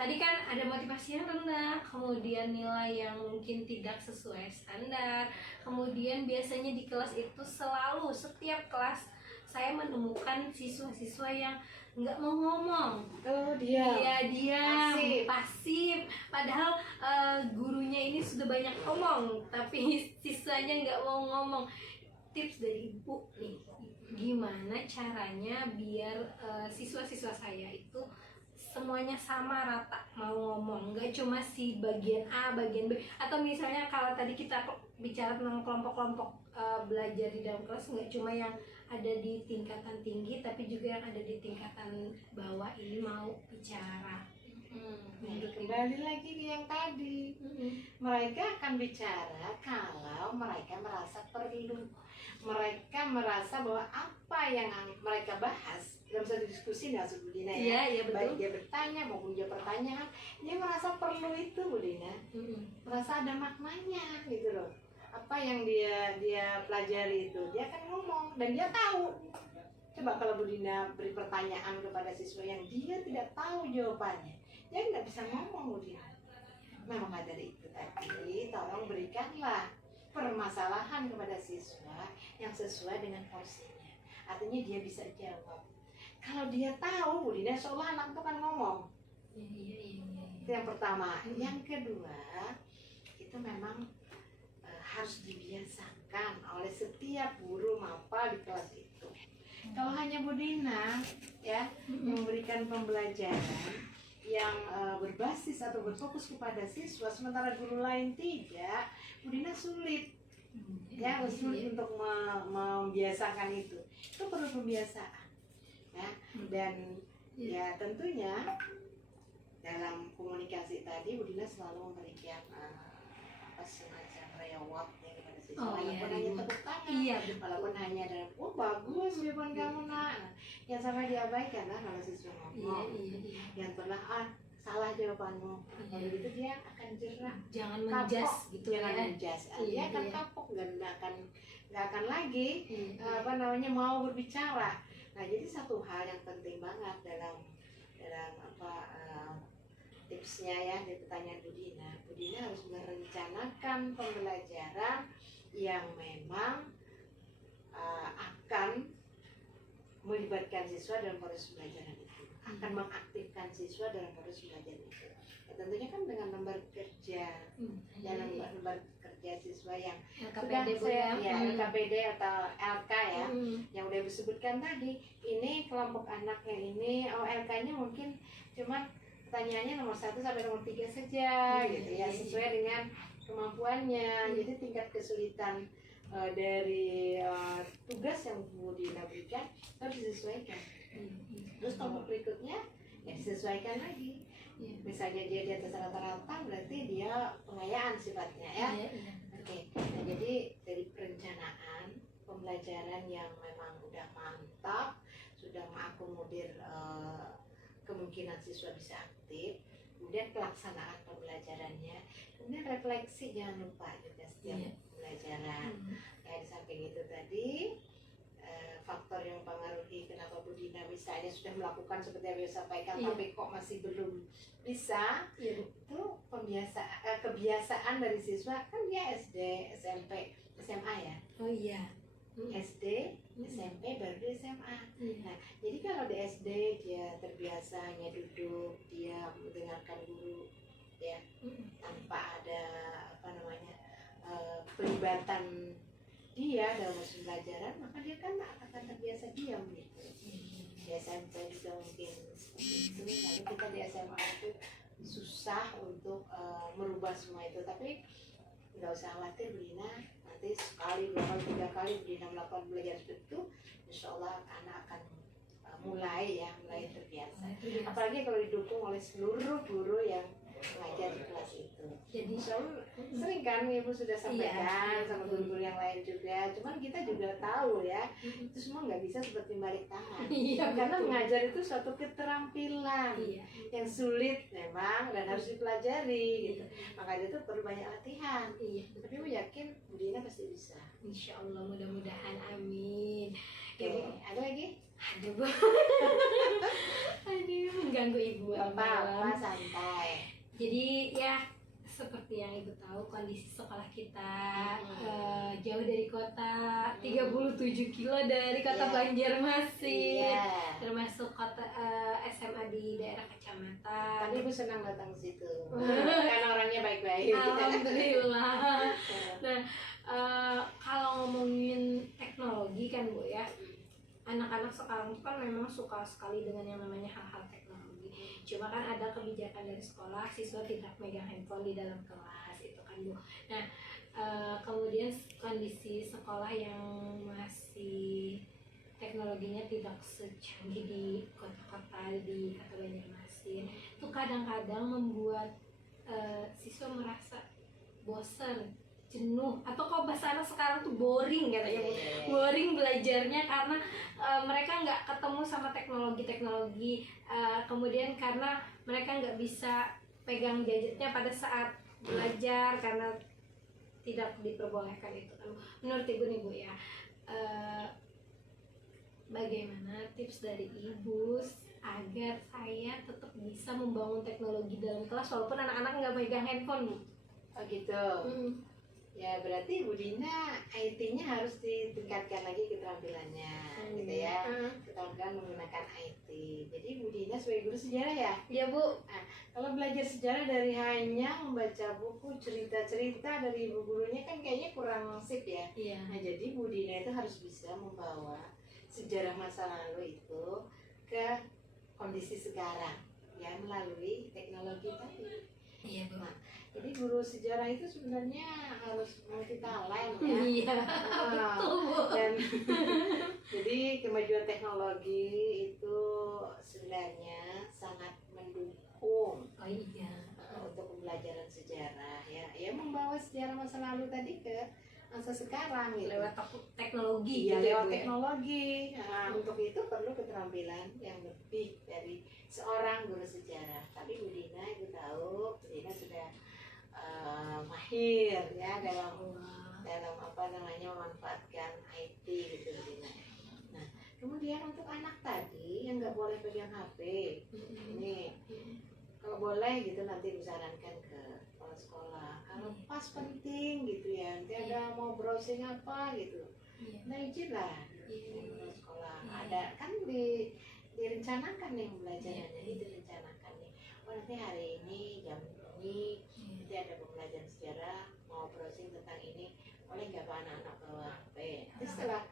Tadi kan ada motivasi yang rendah, kemudian nilai yang mungkin tidak sesuai standar, kemudian biasanya di kelas itu selalu setiap kelas saya menemukan siswa-siswa yang nggak mau ngomong. Oh dia. Iya, diam, Pasif. pasif. Padahal gurunya ini sudah banyak ngomong, tapi siswanya nggak mau ngomong. Tips dari Ibu nih, gimana caranya biar siswa-siswa saya itu semuanya sama rata mau ngomong, nggak cuma si bagian A, bagian B, atau misalnya kalau tadi kita bicara tentang kelompok-kelompok belajar di dalam kelas, nggak cuma yang ada di tingkatan tinggi tapi juga yang ada di tingkatan bawah ini mau bicara. Kembali lagi ke yang tadi, mereka akan bicara kalau mereka merasa perlu, mereka merasa bahwa apa yang mereka bahas dalam satu diskusi nggak Bu Dina ya, Iya, betul. baik dia bertanya maupun dia pertanyaan, dia merasa perlu itu Bu Dina, merasa ada maknanya gitu loh. Apa yang dia pelajari itu dia akan ngomong dan dia tahu. Coba kalau Bu Dina beri pertanyaan kepada siswa yang dia tidak tahu jawabannya, dia nggak bisa ngomong Bu Dina. Memang dari itu tadi, tolong berikanlah permasalahan kepada siswa yang sesuai dengan porsinya. Artinya dia bisa jawab. Kalau dia tahu, Bu Dina, seolah anak itu kan ngomong. Iya. Itu yang pertama. Yang kedua, itu memang harus dibiasakan oleh setiap guru MAPA di kelas itu. Kalau hanya Bu Dina ya memberikan pembelajaran yang berbasis atau berfokus kepada siswa, sementara guru lain tidak, Bu Dina sulit ya, sulit untuk membiasakan itu. Itu perlu pembiasaan ya, dan ya tentunya dalam komunikasi tadi Bu Dina selalu memberikan semacam reward ya kepada siswa, walaupun hanya tepuk tangan, walaupun hanya dalam bagus jawaban kamu nak. Nah, yang sampai diabaikan lah kalau siswa ngomong yang pernah salah jawabanmu, kalau gitu dia akan jerah, jangan menjas gitu jangan ya. menjas, dia akan kapok dan nggak akan lagi mau berbicara. Nah, jadi satu hal yang penting banget dalam tipsnya ya di pertanyaan Bu Dina harus merencanakan pembelajaran yang memang akan melibatkan siswa dalam proses pembelajaran itu, akan mengaktifkan siswa dalam proses pembelajaran itu. Ya, tentunya kan dengan lembar kerja dan lembar kerja siswa yang LKPD, sudah LKPD atau LK ya, yang udah disebutkan tadi. Ini kelompok anak yang ini, LK-nya mungkin cuma pertanyaannya nomor 1 sampai nomor 3 saja gitu ya, sesuai dengan kemampuannya. Jadi tingkat kesulitan dari tugas yang mau diberikan harus disesuaikan. Terus kelompok berikutnya ya disesuaikan lagi. Misalnya dia di atas rata-rata, berarti dia pengayaan sifatnya ya. Oke. Nah, jadi dari perencanaan pembelajaran yang memang udah mantap, sudah mengakomodir kemungkinan siswa bisa aktif, kemudian pelaksanaan pembelajarannya, kemudian refleksi jangan lupa juga setiap pembelajaran. Ya, di samping itu tadi faktor yang mempengaruhi kenapa Bu Dina misalnya sudah melakukan seperti yang saya sampaikan tapi kok masih belum bisa, itu kebiasaan dari siswa. Kan dia SD, SMP, SMA ya. Oh iya. SD, SMP, baru di SMA. Nah, jadi kalau di SD dia terbiasa hanya duduk, dia mendengarkan guru, ya, tanpa ada pelibatan dia dalam proses pembelajaran, maka dia kan akan terbiasa diam gitu. Di SMP juga mungkin itu, lalu kita di SMA itu susah untuk merubah semua itu. Tapi nggak usah khawatir Bu Dina, nanti sekali, 2 kali, 3 kali Bu Dina melakukan belajar seperti itu, insya Allah anak akan mulai terbiasa. Apalagi kalau didukung oleh seluruh guru yang mengajar di kelas itu. Jadi Sering kan Ibu sudah sampaikan sama guru-guru yang lain juga, cuman kita juga tahu ya, itu semua nggak bisa seperti balik tangan. Karena mengajar itu suatu keterampilan yang sulit memang dan harus dipelajari gitu. Makanya itu perlu banyak latihan. Tapi Ibu yakin Bu Dina pasti bisa. Insya Allah, mudah-mudahan, amin. Oke, ada lagi? Ada Bu. Aduh, mengganggu Ibu. Apa santai. Jadi ya seperti yang Ibu tahu, kondisi sekolah kita jauh dari kota, 37 kilo dari kota Banjarmasin, termasuk kota SMA di daerah kecamatan. Tapi Ibu senang datang ke situ karena orangnya baik-baik. Alhamdulillah. Nah, kalau ngomongin teknologi kan Bu ya, anak-anak sekarang tuh kan memang suka sekali dengan yang namanya hal-hal teknologi. Cuma kan ada kebijakan dari sekolah, siswa tidak megang handphone di dalam kelas, itu kan Bu. Nah, kemudian kondisi sekolah yang masih teknologinya tidak secanggih di kota-kota di kota Banjarmasin, itu kadang-kadang membuat siswa merasa bosan, jenuh, atau kalau bahasa anak sekarang tuh boring katanya Bu. Boring belajarnya karena mereka nggak ketemu sama teknologi-teknologi, kemudian karena mereka nggak bisa pegang gadgetnya pada saat belajar karena tidak diperbolehkan itu kan. Menurut Ibu nih Bu ya, bagaimana tips dari Ibu agar saya tetap bisa membangun teknologi dalam kelas walaupun anak-anak nggak pegang handphone Bu? Oh gitu. Ya berarti Bu Dina IT-nya harus ditingkatkan lagi keterampilannya, gitu ya. Keterampilan menggunakan IT. Jadi Bu Dina sebagai guru sejarah ya? Iya Bu. Nah, kalau belajar sejarah dari hanya membaca buku cerita-cerita dari ibu gurunya kan kayaknya kurang sip ya. Iya. Nah jadi Bu Dina itu harus bisa membawa sejarah masa lalu itu ke kondisi sekarang ya melalui teknologi tadi. Iya Bu. Nah, jadi guru sejarah itu sebenarnya harus multi talent ya. Iya. Betul Bu. Dan jadi kemajuan teknologi itu sebenarnya sangat mendukung Oh iya. untuk pembelajaran sejarah ya. Ya membawa sejarah masa lalu tadi ke masa sekarang gitu. Lewat teknologi Iya, gitu ya lewat Bu ya? teknologi. Nah, untuk itu perlu keterampilan yang lebih dari seorang guru sejarah. Tapi Bu Dina, Ibu tahu, Bu Dina sudah mahir ya dalam apa namanya memanfaatkan IT gitu Bu Dina. Nah, kemudian untuk anak tadi yang nggak boleh pegang HP, ini kalau boleh gitu nanti disarankan ke kepala sekolah. Kalau pas penting gitu ya, nanti ada mau browsing apa gitu, nah izin lah kepala sekolah. Ada kan direncanakan nih pembelajarannya, direncanakan nih. Oh nanti hari ini jam ini nanti ada pembelajaran sejarah, mau browsing tentang ini, boleh nggak Pak anak-anak bawa HP? Nanti setelah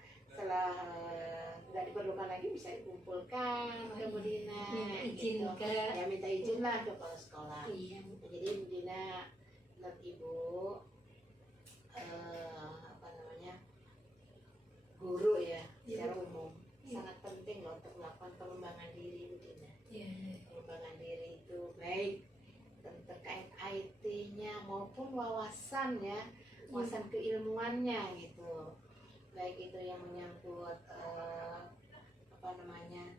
nggak diperlukan lagi bisa dikumpulkan ke Bu Dina, minta izin gitu. ke Ya minta izin lah ke kepala sekolah. Iya. Jadi Bu Dina menurut Ibu apa namanya guru ya secara umum sangat penting loh untuk melakukan pengembangan diri Bu Dina. Pengembangan diri itu baik terkait IT-nya maupun wawasan ya, wawasan keilmuannya gitu. Baik itu yang menyangkut apa namanya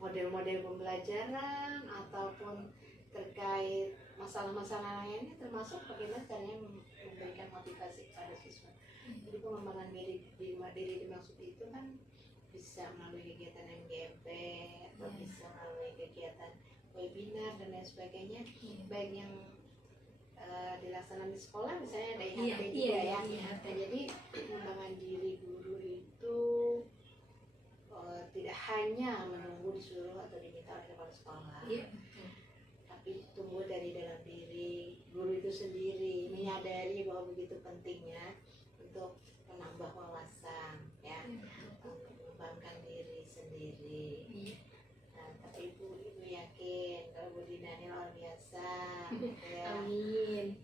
model-model pembelajaran ataupun terkait masalah-masalah lainnya, termasuk bagaimana caranya memberikan motivasi kepada siswa. Jadi pengembangan diri dimaksud itu kan bisa melalui kegiatan MGMP atau bisa melalui kegiatan webinar dan lain sebagainya, baik yang dilaksanakan di sekolah misalnya ada IHT juga ya. Nah, jadi pengembangan diri guru itu tidak hanya menunggu disuruh atau diminta oleh kepala sekolah, tapi tumbuh dari dalam diri guru itu sendiri, menyadari bahwa begitu pentingnya untuk menambah wawasan ya, mengembangkan diri sendiri. Nah, tapi ibu yakin kalau Bu Dina ini luar biasa gitu ya. Amin.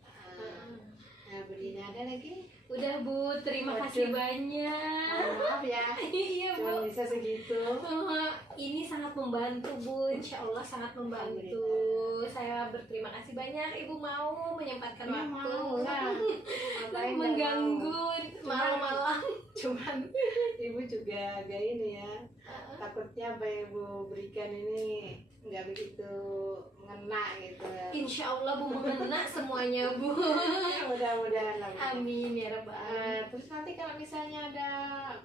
Nah Bu Dina ada lagi? Udah Bu, terima kasih banyak. Maaf ya, Iya cuma Bu. bisa segitu. Ini sangat membantu Bu, insya Allah sangat membantu. Saya berterima kasih banyak Ibu mau menyempatkan Ya, waktu. mau lah. Ngapain nggak Mengganggu mau? malam-malam. Cuman ibu juga agak ini ya, takutnya apa yang ibu berikan ini nggak begitu mengena gitu. Insya Allah Bu mengena semuanya Bu. Mudah-mudahan lah, Bu. Amin ya Rabbal Alamin. Terus nanti kalau misalnya ada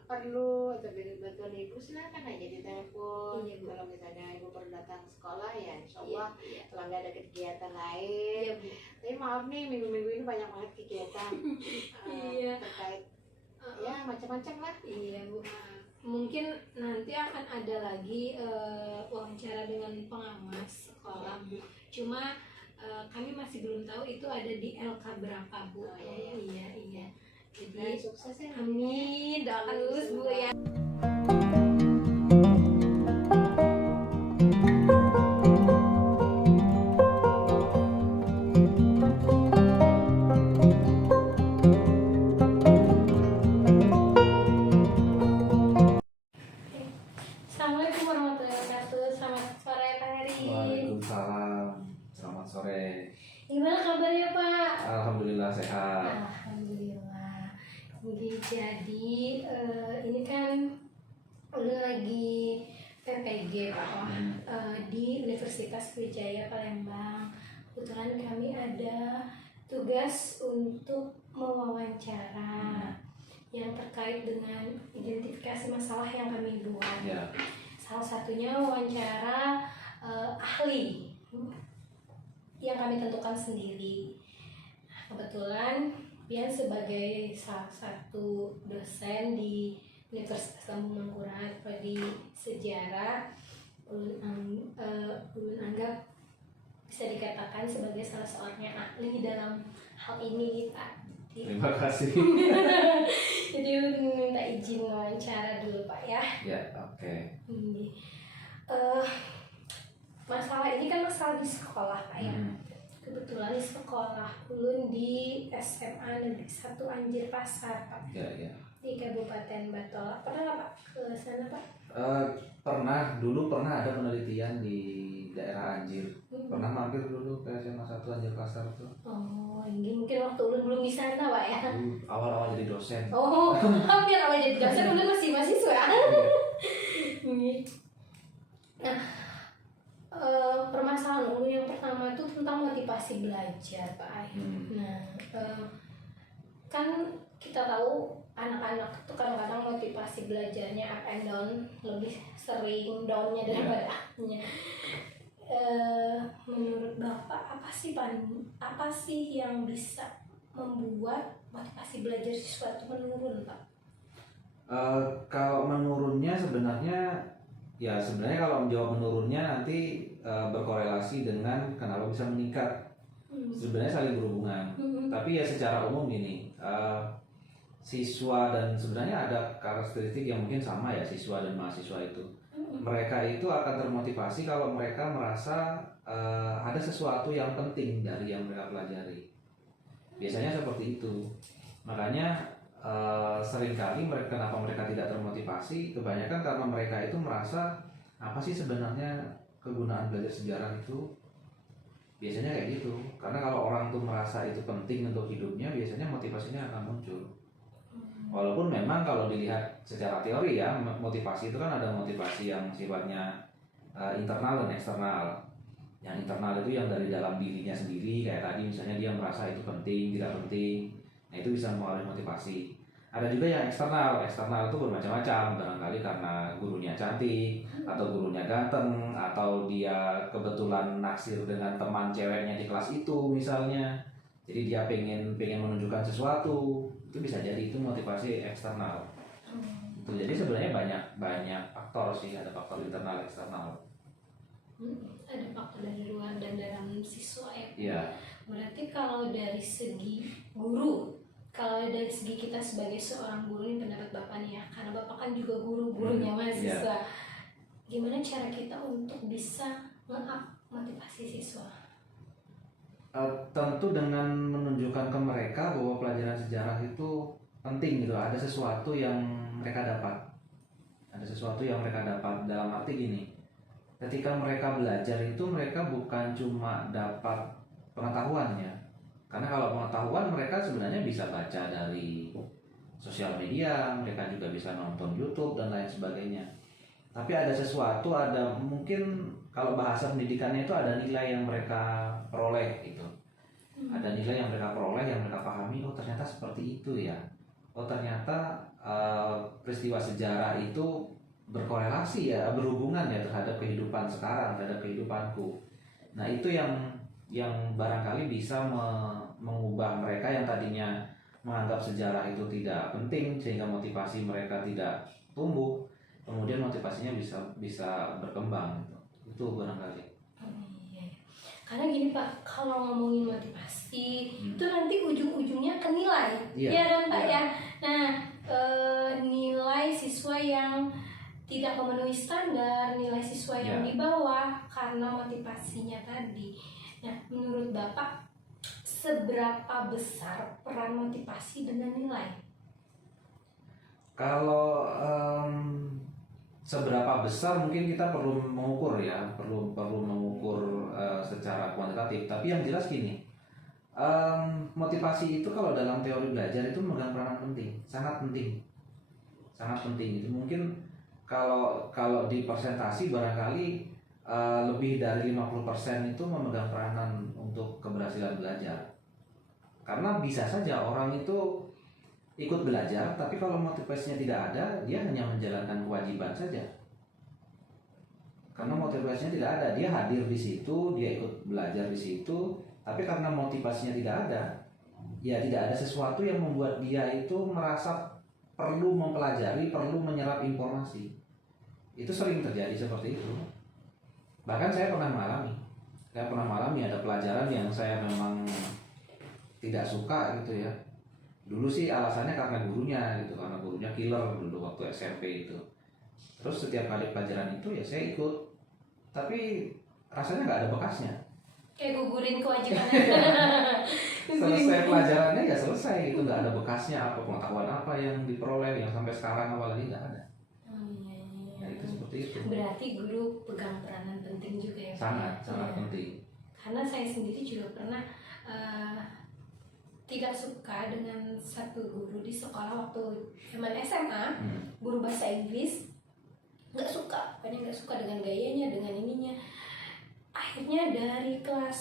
perlu atau bantuan ibu silakan aja ditelepon. Iya, Bu. Kalau misalnya ibu perlu datang ke sekolah ya insya Allah. Iya, Kalau nggak ada kegiatan lain. iya Bu. Tapi maaf nih minggu-minggu ini banyak banget kegiatan Iya. terkait ya macam-macam lah. Iya Bu. Mungkin nanti akan ada lagi wawancara dengan pengawas sekolah Bu. Cuma kami masih belum tahu itu ada di LK berapa Bu. Oh, iya. Iya. Jadi Dan sukses ya. amin, doakan lulus Bu ya. Assalamualaikum warahmatullahi wabarakatuh. Selamat sore Pak Heri. Waalaikumsalam. Selamat sore. Gimana kabarnya Pak? Alhamdulillah sehat. Alhamdulillah. Jadi ini kan udah lagi PPG Pak di Universitas Wijaya Palembang. Kebetulan kami ada tugas untuk mewawancara yang terkait dengan identifikasi masalah yang kami buat. Ya. Salah satunya wawancara ahli yang kami tentukan sendiri. Kebetulan Pian sebagai salah satu dosen di Universitas Lambung Mangkurat prodi sejarah, ulun anggap bisa dikatakan sebagai salah seorang yang ahli dalam hal ini Pak. Terima kasih. Jadi ulun minta izin wawancara dulu Pak ya. Ya, oke. Ini masalah ini kan masalah di sekolah Pak ya. Kebetulan sekolah ulun di SMA Negeri 1 Anjir Pasar Pak, Ya. di Kabupaten Batola. Pernah nggak Pak ke sana Pak? Dulu pernah ada penelitian di daerah Anjir. Pernah mampir dulu ke SMA 1 Anjir Pasar tuh. Oh, ini mungkin waktu ulun belum di sana Pak ya. Awal-awal jadi dosen. Oh, hampir awal jadi dosen ulun masih mahasiswa. Ini. Nah, permasalahan ulun yang pertama itu tentang motivasi belajar Pak Ai. Nah, kan kita tahu anak-anak itu kadang-kadang motivasi belajarnya up and down, lebih sering downnya daripada up-nya. Menurut Bapak apa sih yang bisa membuat motivasi belajar siswa itu menurun Pak? Kalau menurunnya sebenarnya kalau menjawab menurunnya nanti berkorelasi dengan kenapa bisa meningkat. Sebenarnya saling berhubungan. Tapi ya secara umum ini siswa dan sebenarnya ada karakteristik yang mungkin sama ya siswa dan mahasiswa itu. Mereka itu akan termotivasi kalau mereka merasa ada sesuatu yang penting dari yang mereka pelajari. Biasanya seperti itu. Makanya seringkali kenapa mereka tidak termotivasi, kebanyakan karena mereka itu merasa apa sih sebenarnya kegunaan belajar sejarah itu. Biasanya kayak gitu. Karena kalau orang tuh merasa itu penting untuk hidupnya, biasanya motivasinya akan muncul. Walaupun memang kalau dilihat secara teori ya, motivasi itu kan ada motivasi yang sifatnya internal dan eksternal. Yang internal itu yang dari dalam dirinya sendiri, kayak tadi misalnya dia merasa itu penting, tidak penting. Nah itu bisa mempengaruhi motivasi. Ada juga yang eksternal itu bermacam-macam. Barangkali karena gurunya cantik, atau gurunya ganteng, atau dia kebetulan naksir dengan teman ceweknya di kelas itu misalnya. Jadi dia pengen menunjukkan sesuatu. Itu bisa jadi itu motivasi eksternal. Itu jadi sebenarnya banyak faktor sih, ada faktor internal eksternal. Ada faktor dari luar dan dalam siswa ya. Iya. Berarti kalau dari segi guru, kalau dari segi kita sebagai seorang guru, ini pendapat Bapak nih ya, karena Bapak kan juga gurunya mahasiswa. Gimana cara kita untuk bisa nge-up motivasi siswa? tentu dengan menunjukkan ke mereka bahwa pelajaran sejarah itu penting gitu. Ada sesuatu yang mereka dapat. Ada sesuatu yang mereka dapat dalam arti gini. Ketika mereka belajar itu mereka bukan cuma dapat pengetahuannya. Karena kalau pengetahuan mereka sebenarnya bisa baca dari sosial media, mereka juga bisa nonton YouTube dan lain sebagainya. Tapi ada sesuatu, ada mungkin kalau bahasa pendidikannya itu ada nilai yang mereka peroleh gitu. Ada nilai yang mereka peroleh, yang mereka pahami, oh ternyata seperti itu ya. Oh ternyata peristiwa sejarah itu berkorelasi ya, berhubungan ya terhadap kehidupan sekarang, terhadap kehidupanku. Nah itu yang barangkali bisa mengubah mereka yang tadinya menganggap sejarah itu tidak penting sehingga motivasi mereka tidak tumbuh, kemudian motivasinya bisa berkembang gitu. Itu barangkali. Iya. Karena gini Pak, kalau ngomongin motivasi itu nanti ujung-ujungnya ke nilai, Iya. ya kan Pak Iya. ya. Nah, nilai siswa yang tidak memenuhi standar, nilai siswa yang Iya. di bawah karena motivasinya tadi. Nah, menurut Bapak seberapa besar peran motivasi dengan nilai? Kalau seberapa besar mungkin kita perlu mengukur ya, perlu mengukur secara kuantitatif. Tapi yang jelas gini, motivasi itu kalau dalam teori belajar itu memegang peranan penting, sangat penting, sangat penting. Itu mungkin kalau di persentasi barangkali lebih dari 50% itu memegang peranan untuk keberhasilan belajar. Karena bisa saja orang itu ikut belajar, tapi kalau motivasinya tidak ada, dia hanya menjalankan kewajiban saja. Karena motivasinya tidak ada, dia hadir di situ, dia ikut belajar di situ, tapi karena motivasinya tidak ada, ya tidak ada sesuatu yang membuat dia itu merasa perlu mempelajari, perlu menyerap informasi. Itu sering terjadi seperti itu. Bahkan saya pernah mengalami ada pelajaran yang saya memang tidak suka gitu ya. Dulu sih alasannya karena gurunya killer dulu waktu SMP itu. Terus setiap kali pelajaran itu ya saya ikut, tapi rasanya nggak ada bekasnya. Kayak gugurin kewajiban. Selesai pelajarannya ya selesai, itu nggak ada bekasnya, apa pengetahuan apa yang diperoleh yang sampai sekarang apalagi nggak ada. Ya itu seperti itu. Berarti guru pegang peranan penting juga ya Pak? Sangat Ya. penting. Karena saya sendiri juga pernah tidak suka dengan satu guru di sekolah waktu zaman SMA, guru bahasa Inggris. Nggak suka dengan gayanya, dengan ininya. Akhirnya dari kelas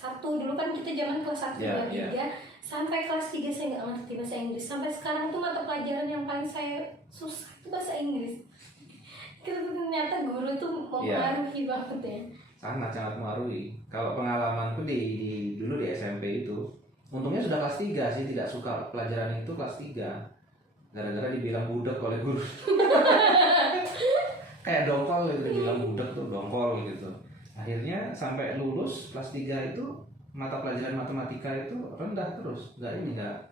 1, dulu kan kita zaman kelas 1, 2, 3 sampai kelas 3 saya nggak ngerti bahasa Inggris. Sampai sekarang tuh mata pelajaran yang paling saya susah itu bahasa Inggris. Ternyata guru tuh mempengaruhi banget ya. Sangat mengaruhi. Kalau pengalamanku di dulu di SMP itu, untungnya sudah kelas 3 sih, tidak suka pelajaran itu kelas 3. Gara-gara dibilang budak oleh guru. Kayak dongkol gitu, dibilang budak tuh dongkol gitu. Akhirnya sampai lulus kelas 3 itu mata pelajaran matematika itu rendah terus. Enggak.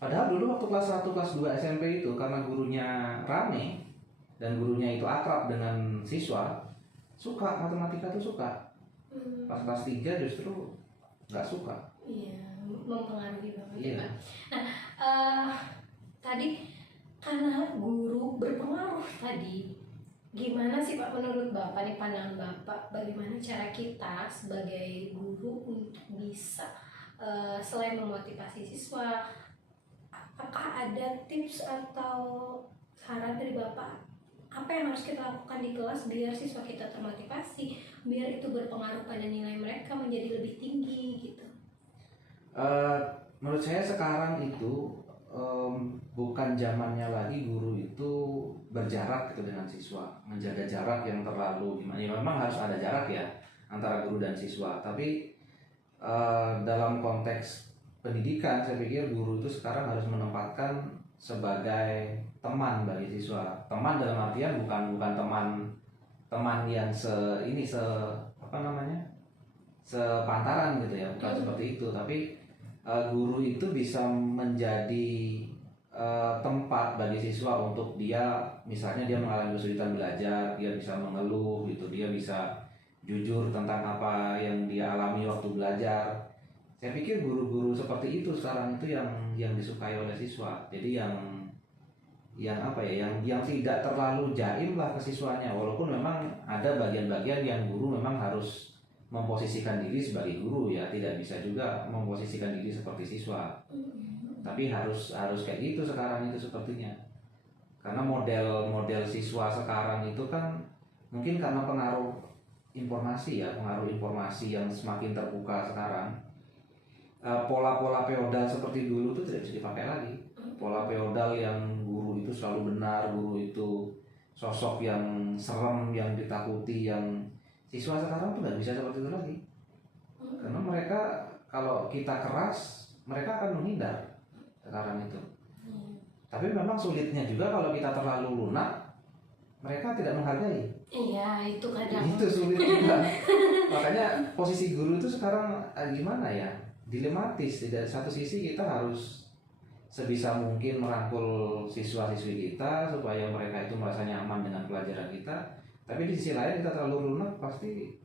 Padahal dulu waktu kelas 1, kelas 2 SMP itu karena gurunya rame dan gurunya itu akrab dengan siswa, suka matematika tuh suka. Pas kelas 3 justru nggak suka. Iya, mempengaruhi banget. Iya. Pak. Nah, tadi karena guru berpengaruh tadi, gimana sih Pak menurut Bapak nih, pandangan Bapak, bagaimana cara kita sebagai guru untuk bisa selain memotivasi siswa, apakah ada tips atau saran dari Bapak apa yang harus kita lakukan di kelas biar siswa kita termotivasi, biar itu berpengaruh pada nilai mereka menjadi lebih tinggi gitu? Menurut saya sekarang itu bukan zamannya lagi guru itu berjarak gitu dengan siswa, menjaga jarak yang terlalu gimana. Ya memang harus ada jarak ya antara guru dan siswa, tapi dalam konteks pendidikan saya pikir guru itu sekarang harus menempatkan sebagai teman bagi siswa. Teman dalam artian bukan teman yang sepantaran gitu ya, bukan seperti itu, tapi guru itu bisa menjadi tempat bagi siswa untuk dia, misalnya dia mengalami kesulitan belajar, dia bisa mengeluh gitu, dia bisa jujur tentang apa yang dia alami waktu belajar. Saya pikir guru-guru seperti itu sekarang itu yang disukai oleh siswa. Jadi yang apa ya, yang tidak terlalu jaim lah ke siswanya, walaupun memang ada bagian-bagian yang guru memang harus memposisikan diri sebagai guru ya, tidak bisa juga memposisikan diri seperti siswa. Tapi harus kayak gitu sekarang itu sepertinya. Karena model siswa sekarang itu kan mungkin karena pengaruh informasi yang semakin terbuka sekarang. Pola-pola feodal seperti dulu itu tidak bisa dipakai lagi. Pola feodal yang guru itu selalu benar, guru itu sosok yang serem, yang ditakuti, yang siswa sekarang tuh nggak bisa seperti itu lagi. Karena mereka kalau kita keras, mereka akan menghindar sekarang itu. Tapi memang sulitnya juga kalau kita terlalu lunak, mereka tidak menghargai. Iya, itu kadang. Itu sulit juga. Makanya posisi guru itu sekarang gimana ya? Dilematis. Di satu sisi kita harus sebisa mungkin merangkul siswa-siswi kita supaya mereka itu merasa nyaman dengan pelajaran kita. Tapi di sisi lain kita terlalu lunak pasti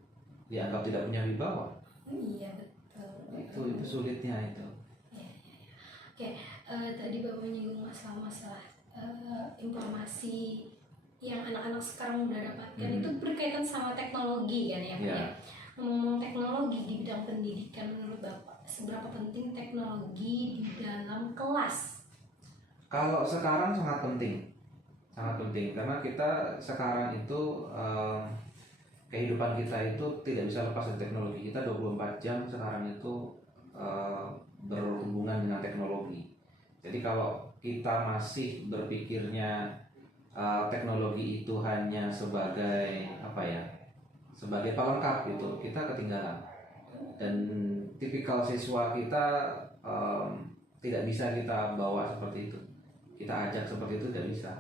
dianggap tidak punya wibawa. Iya, betul. Itu sulitnya itu. Oke, tadi Bapak menyinggung masalah informasi yang anak-anak sekarang udah dapatkan itu berkaitan sama teknologi kan ya Pak ya. Ngomong teknologi di bidang pendidikan, menurut Bapak seberapa penting teknologi di dalam kelas? Kalau sekarang sangat penting karena kita sekarang itu kehidupan kita itu tidak bisa lepas dari teknologi. Kita 24 jam sekarang itu berhubungan dengan teknologi. Jadi kalau kita masih berpikirnya teknologi itu hanya sebagai apa ya, sebagai pelengkap gitu, kita ketinggalan. Dan tipikal siswa kita tidak bisa kita bawa seperti itu, kita ajak seperti itu tidak bisa.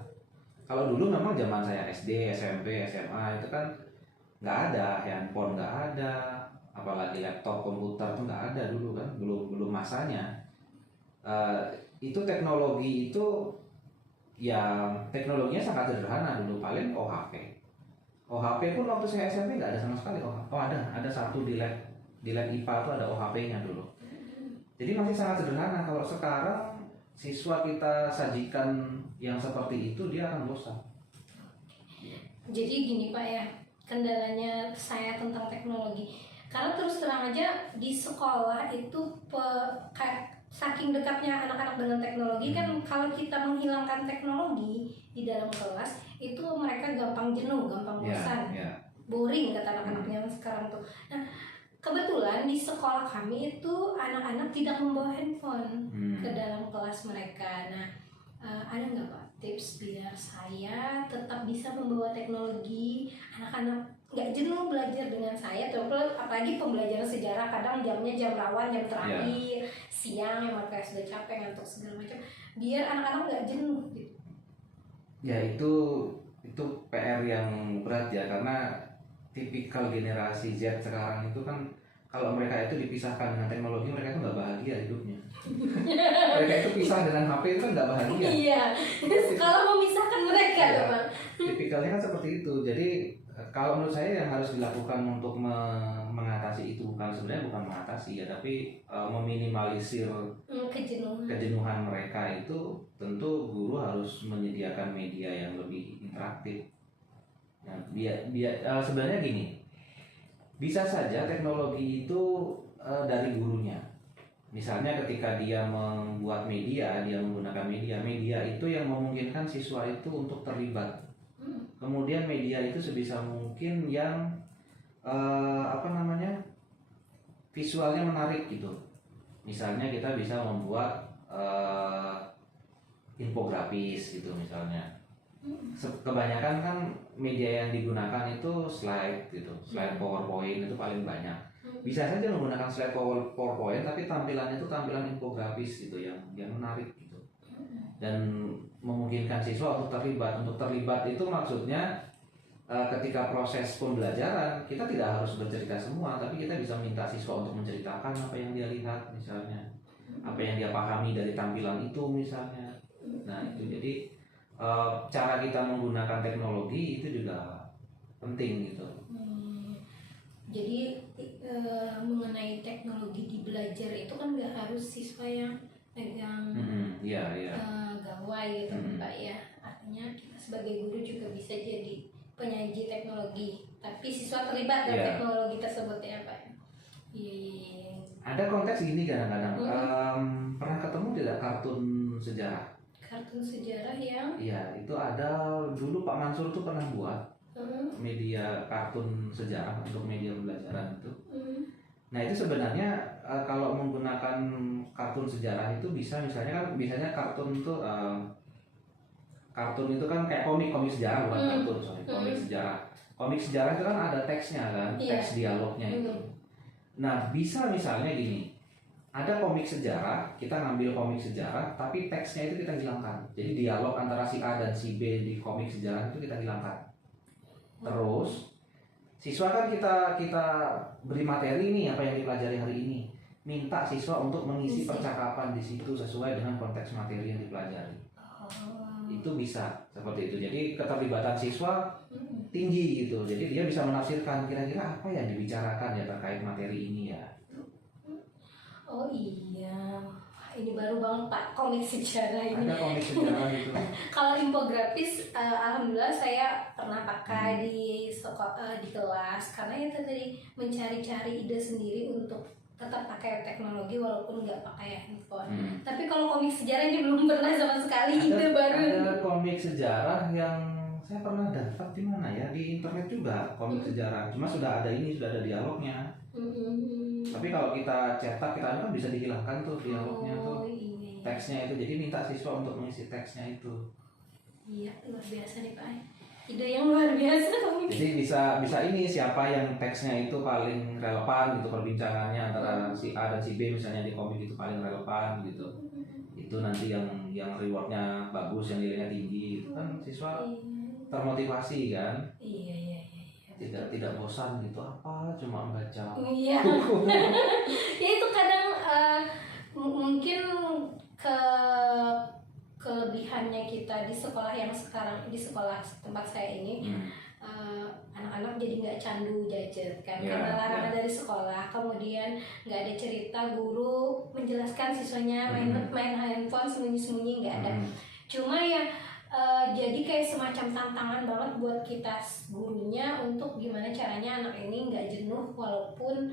Kalau dulu memang zaman saya SD, SMP, SMA itu kan nggak ada handphone, nggak ada, apalagi laptop, komputer itu nggak ada dulu kan, belum masanya. Itu teknologi itu ya teknologinya sangat sederhana dulu, paling OHP pun waktu saya SMP nggak ada sama sekali. Ada satu di lab IPA itu ada OHP-nya dulu. Jadi masih sangat sederhana. Kalau sekarang siswa kita sajikan yang seperti itu, dia akan bosan. Jadi gini Pak ya, kendalanya saya tentang teknologi, karena terus terang aja di sekolah itu kayak saking dekatnya anak-anak dengan teknologi kan, kalau kita menghilangkan teknologi di dalam kelas itu mereka gampang jenuh, gampang bosan, boring kata anak-anak yang sekarang tuh. Nah, kebetulan di sekolah kami itu anak-anak tidak membawa handphone ke dalam kelas mereka. Nah, ada nggak Pak tips biar saya tetap bisa membawa teknologi, anak-anak nggak jenuh belajar dengan saya, apalagi pembelajaran sejarah kadang jamnya jam rawan, jam terakhir, siang yang mereka sudah capek ngantuk segala macam, biar anak-anak nggak jenuh gitu. Ya itu PR yang berat ya, karena tipikal generasi Z sekarang itu kan kalau mereka itu dipisahkan dengan teknologi, mereka itu nggak bahagia hidupnya. Mereka itu pisah dengan HP itu kan nggak bahagia. Iya, kalau memisahkan mereka ya, Bang. Tipikalnya kan seperti itu. Jadi kalau menurut saya yang harus dilakukan untuk mengatasi itu sebenarnya bukan mengatasi ya, tapi meminimalisir kejenuhan mereka itu tentu guru harus menyediakan media yang lebih interaktif. Nah, sebenarnya gini, bisa saja teknologi itu dari gurunya. Misalnya ketika dia membuat media, dia menggunakan media itu yang memungkinkan siswa itu untuk terlibat. Kemudian media itu sebisa mungkin yang visualnya menarik gitu. Misalnya kita bisa membuat infografis gitu misalnya. Kebanyakan kan media yang digunakan itu slide gitu, slide PowerPoint itu paling banyak. Bisa saja menggunakan slide PowerPoint tapi tampilannya itu tampilan infografis gitu yang menarik gitu. Dan memungkinkan siswa untuk terlibat. Untuk terlibat itu maksudnya ketika proses pembelajaran kita tidak harus bercerita semua, tapi kita bisa minta siswa untuk menceritakan apa yang dia lihat misalnya, apa yang dia pahami dari tampilan itu misalnya. Nah itu jadi cara kita menggunakan teknologi itu juga penting gitu. Jadi mengenai teknologi di belajar itu kan nggak harus siswa yang pegang Iya, iya. gawai gitu Pak ya. Artinya kita sebagai guru juga bisa jadi penyaji teknologi, tapi siswa terlibat dalam Iya. teknologi tersebut ya Pak. Iya. Ada konteks gini kadang-kadang. Pernah ketemu tidak kartun sejarah? Kartun sejarah yang Iya, itu ada dulu Pak Mansur tuh pernah buat media kartun sejarah untuk media pembelajaran itu. Nah itu sebenarnya kalau menggunakan kartun sejarah itu bisa misalnya kan biasanya kartun itu kan kayak komik sejarah bukan kartun, sorry, komik sejarah. Komik sejarah itu kan ada teksnya kan, teks dialognya itu. Nah bisa misalnya gini, ada komik sejarah, kita ngambil komik sejarah, tapi teksnya itu kita hilangkan. Jadi dialog antara si A dan si B di komik sejarah itu kita hilangkan. Terus siswa kan kita beri materi nih apa yang dipelajari hari ini. Minta siswa untuk mengisi percakapan di situ sesuai dengan konteks materi yang dipelajari. Itu bisa seperti itu. Jadi keterlibatan siswa tinggi gitu. Jadi dia bisa menafsirkan kira-kira apa yang dibicarakan ya terkait materi ini ya. Oh iya, ini baru banget Pak komik sejarah ini. Ada komik sejarah gitu. Kalau infografis, alhamdulillah saya pernah pakai di di kelas karena ya tadi mencari-cari ide sendiri untuk tetap pakai teknologi walaupun nggak pakai handphone. Tapi kalau komik sejarah ini belum pernah sama sekali ide baru. Ada komik sejarah yang saya pernah dapat di mana ya, di internet juga komik sejarah. Cuma sudah ada dialognya. Tapi kalau kita cetak kita kan bisa dihilangkan tuh dialognya tuh, teksnya itu. Jadi minta siswa untuk mengisi teksnya itu. Iya, luar biasa nih Pak. Ide yang luar biasa komik. Jadi bisa ini siapa yang teksnya itu paling relevan gitu, perbincangannya antara si A dan si B misalnya di komik itu paling relevan gitu. Itu nanti yang rewardnya bagus, yang nilainya tinggi, itu kan siswa termotivasi kan. Iya. Tidak bosan gitu, apa cuma membaca Iya. Ya itu kadang mungkin kelebihannya kita di sekolah yang sekarang, di sekolah tempat saya ini, anak-anak jadi nggak candu gadget kan, karena larangan dari sekolah. Kemudian nggak ada cerita guru menjelaskan siswanya main handphone sembunyi-sembunyi, nggak ada. Cuma ya jadi kayak semacam tantangan banget buat kita gurunya untuk gimana caranya anak ini nggak jenuh walaupun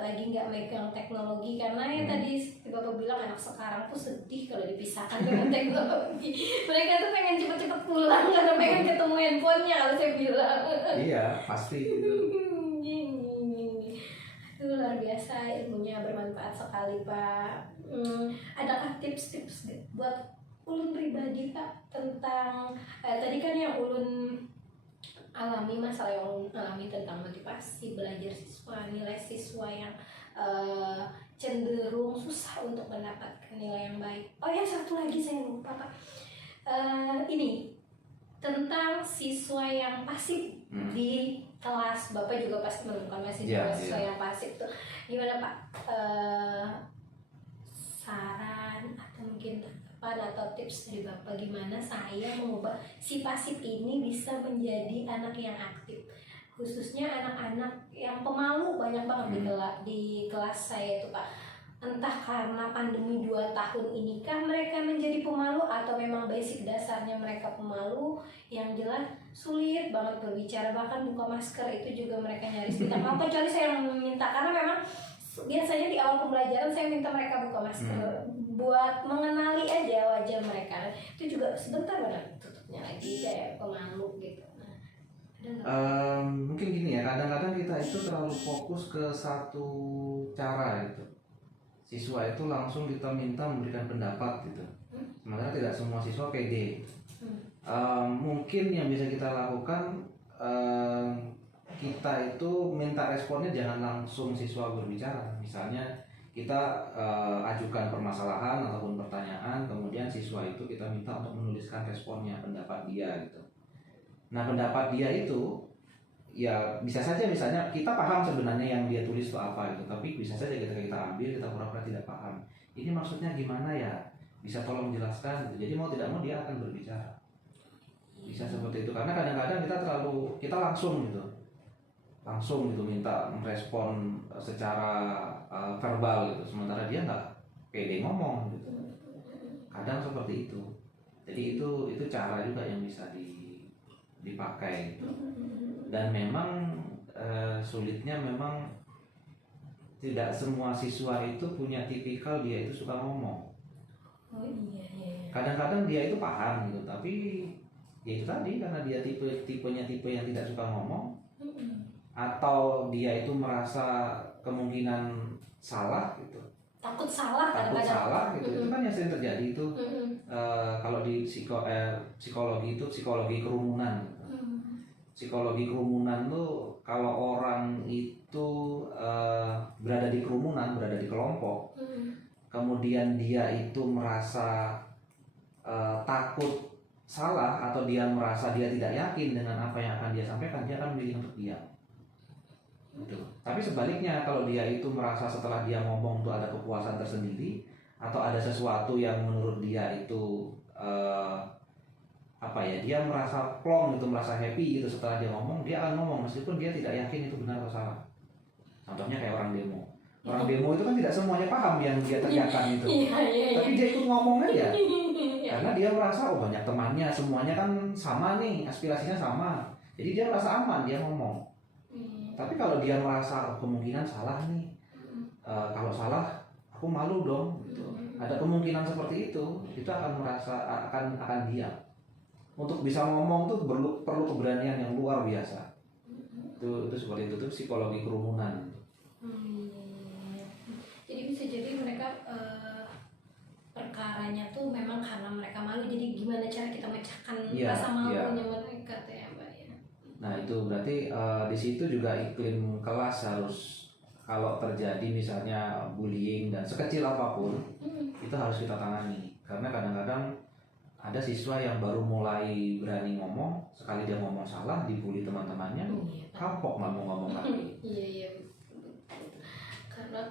lagi nggak megang teknologi, karena ya tadi seperti Bapak bilang anak sekarang tuh sedih kalau dipisahkan dengan teknologi. Mereka tuh pengen cepet-cepet pulang karena pengen ketemu handphonenya kalau saya bilang. Iya pasti gitu. Itu luar biasa, ilmunya bermanfaat sekali Pak. Adakah tips-tips buat ulun pribadi Pak tentang tadi kan yang ulun alami, masalah yang ulun alami tentang motivasi belajar siswa, nilai siswa yang cenderung susah untuk mendapatkan nilai yang baik. Oh ya, satu lagi saya lupa Pak, ini tentang siswa yang pasif di kelas. Bapak juga pasti menemukan siswa yang pasif tuh gimana Pak? Saran atau mungkin atau tips dari Bapak gimana saya mengubah si pasif ini bisa menjadi anak yang aktif, khususnya anak-anak yang pemalu banyak banget di kelas saya itu Pak. Entah karena pandemi 2 tahun ini kah mereka menjadi pemalu atau memang basic dasarnya mereka pemalu, yang jelas sulit banget berbicara, bahkan buka masker itu juga mereka nyaris minta maaf, kecuali saya yang meminta, karena memang biasanya di awal pembelajaran saya minta mereka buka masker buat mengenali aja wajah mereka. Itu juga sebentar benar tutupnya lagi kayak pemalu gitu. Mungkin gini ya, kadang-kadang kita itu terlalu fokus ke satu cara gitu. Siswa itu langsung kita minta memberikan pendapat gitu. Sementara tidak semua siswa pede. Mungkin yang bisa kita lakukan, kita itu minta responnya jangan langsung siswa berbicara. Misalnya kita ajukan permasalahan ataupun pertanyaan, kemudian siswa itu kita minta untuk menuliskan responnya, pendapat dia gitu. Nah pendapat dia itu ya bisa saja misalnya kita paham sebenarnya yang dia tulis itu apa gitu, tapi bisa saja kita ambil, kita pura-pura tidak paham. Ini maksudnya gimana ya? Bisa tolong jelaskan gitu. Jadi mau tidak mau dia akan berbicara. Bisa seperti itu, karena kadang-kadang kita langsung gitu. langsung gitu minta merespon secara verbal gitu, sementara dia nggak pede ngomong gitu. Kadang seperti itu. Jadi itu cara juga yang bisa dipakai gitu. Dan memang sulitnya memang tidak semua siswa itu punya tipikal dia itu suka ngomong. Oh iya. Kadang-kadang dia itu paham gitu, tapi ya itu tadi karena dia tipenya yang tidak suka ngomong, atau dia itu merasa kemungkinan salah gitu, Takut salah takut kadang-kadang. salah gitu. Itu kan yang sering terjadi itu. Kalau di psikologi itu psikologi kerumunan gitu. Psikologi kerumunan tuh kalau orang itu berada di kerumunan, berada di kelompok, kemudian dia itu merasa takut salah, atau dia merasa dia tidak yakin dengan apa yang akan dia sampaikan, dia akan memilih untuk diam. Gitu. Tapi sebaliknya, kalau dia itu merasa setelah dia ngomong tuh ada kepuasan tersendiri, atau ada sesuatu yang menurut dia itu dia merasa plong gitu, merasa happy gitu setelah dia ngomong, dia akan ngomong meskipun dia tidak yakin itu benar atau salah. Contohnya kayak orang demo. Orang demo itu kan tidak semuanya paham yang dia teriakan itu. Tapi dia ikut ngomong aja. Karena dia merasa banyak temannya, semuanya kan sama nih, aspirasinya sama. Jadi dia merasa aman, dia ngomong. Tapi kalau dia merasa kemungkinan salah nih, kalau salah aku malu dong gitu. Ada kemungkinan seperti itu akan merasa akan diam. Untuk bisa ngomong tuh perlu keberanian yang luar biasa. Itu seperti itu tuh psikologi kerumunan. Jadi bisa jadi mereka perkaranya tuh memang karena mereka malu. Jadi gimana cara kita memecahkan rasa malunya mereka tuh ya Mbak ya. Nah itu berarti di situ juga iklim kelas harus, kalau terjadi misalnya bullying dan sekecil apapun itu harus kita tangani. Karena kadang-kadang ada siswa yang baru mulai berani ngomong, sekali dia ngomong salah dibully teman-temannya, kapok nggak mau ngomong lagi. Iya karena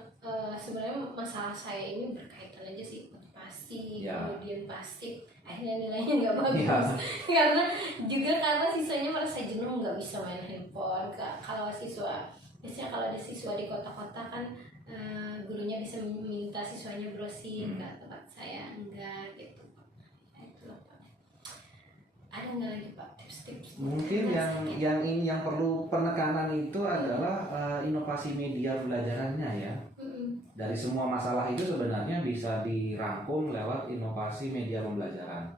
sebenarnya masalah saya ini berkaitan aja sih motivasi, kemudian pasti akhirnya nilainya nggak bagus. karena siswanya merasa jenuh, nggak bisa main handphone. Biasanya kalau ada siswa di kota-kota kan gurunya bisa meminta siswanya browsing ke tempat saya enggak gitu. Ada nggak lagi Pak tips-tips? Mungkin yang perlu penekanan itu adalah inovasi media belajarannya ya. Dari semua masalah itu sebenarnya bisa dirangkum lewat inovasi media pembelajaran.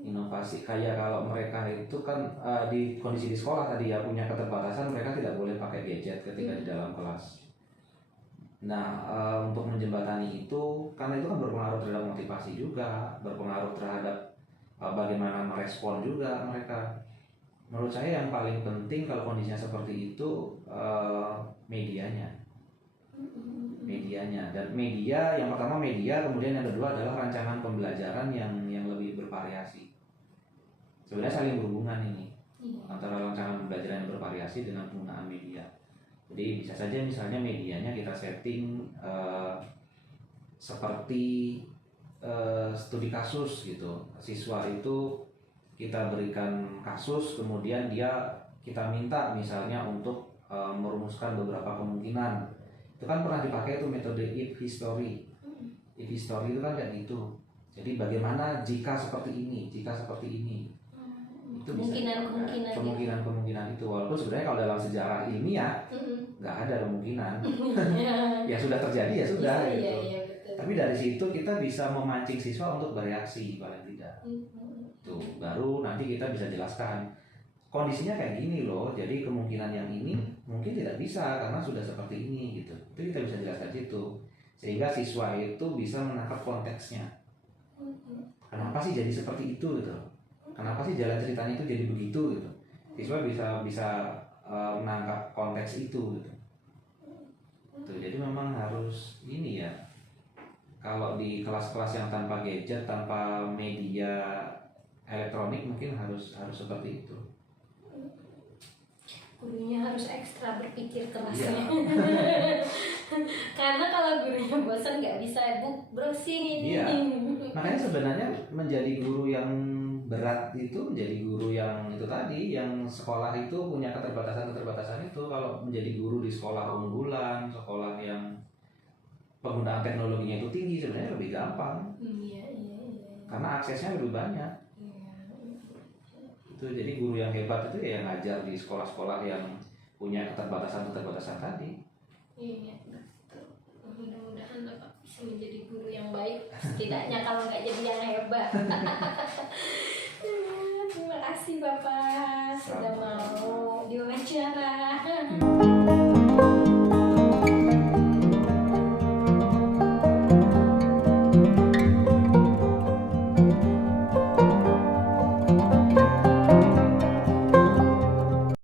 Inovasi kayak kalau mereka itu kan di kondisi di sekolah tadi ya punya keterbatasan, mereka tidak boleh pakai gadget ketika di dalam kelas. Nah untuk menjembatani itu, karena itu kan berpengaruh terhadap motivasi juga, berpengaruh terhadap bagaimana merespon juga mereka. Menurut saya yang paling penting kalau kondisinya seperti itu medianya. Dan media yang pertama media, kemudian yang kedua adalah rancangan pembelajaran yang lebih bervariasi. Sebenarnya saling berhubungan ini antara rancangan pembelajaran yang bervariasi dengan penggunaan media. Jadi bisa saja misalnya medianya kita setting seperti studi kasus gitu. Siswa itu kita berikan kasus, kemudian kita minta misalnya untuk merumuskan beberapa kemungkinan. Itu kan pernah dipakai tuh metode if history. If history itu kan kayak gitu. Jadi bagaimana jika seperti ini. Itu kemungkinan itu. Walaupun sebenarnya kalau dalam sejarah ilmiah nggak ada kemungkinan. Ya sudah terjadi ya sudah gitu. Tapi dari situ kita bisa memancing siswa untuk bereaksi paling tidak. Tuh, baru nanti kita bisa jelaskan kondisinya kayak gini loh. Jadi kemungkinan yang ini mungkin tidak bisa karena sudah seperti ini gitu. Itu kita bisa jelaskan situ. Sehingga siswa itu bisa menangkap konteksnya. Kenapa sih jadi seperti itu gitu? Kenapa sih jalan ceritanya itu jadi begitu gitu? Siswa bisa menangkap konteks itu gitu. Tuh, jadi memang harus ini ya. Kalau di kelas-kelas yang tanpa gadget, tanpa media elektronik mungkin harus seperti itu. Gurunya harus ekstra berpikir keras Iya. ya. Karena kalau gurunya bosan nggak bisa browsing ini. Iya. Makanya sebenarnya menjadi guru yang berat itu menjadi guru yang itu tadi, yang sekolah itu punya keterbatasan itu. Kalau menjadi guru di sekolah unggulan, sekolah yang penggunaan teknologinya itu tinggi, sebenarnya lebih gampang Iya. karena aksesnya lebih banyak. Itu jadi guru yang hebat itu ya yang ngajar di sekolah-sekolah yang punya keterbatasan tadi. Iya, betul. Mudah-mudahan Bapak bisa menjadi guru yang baik. Setidaknya kalau nggak jadi yang hebat. Terima kasih Bapak sudah mau diwawancara.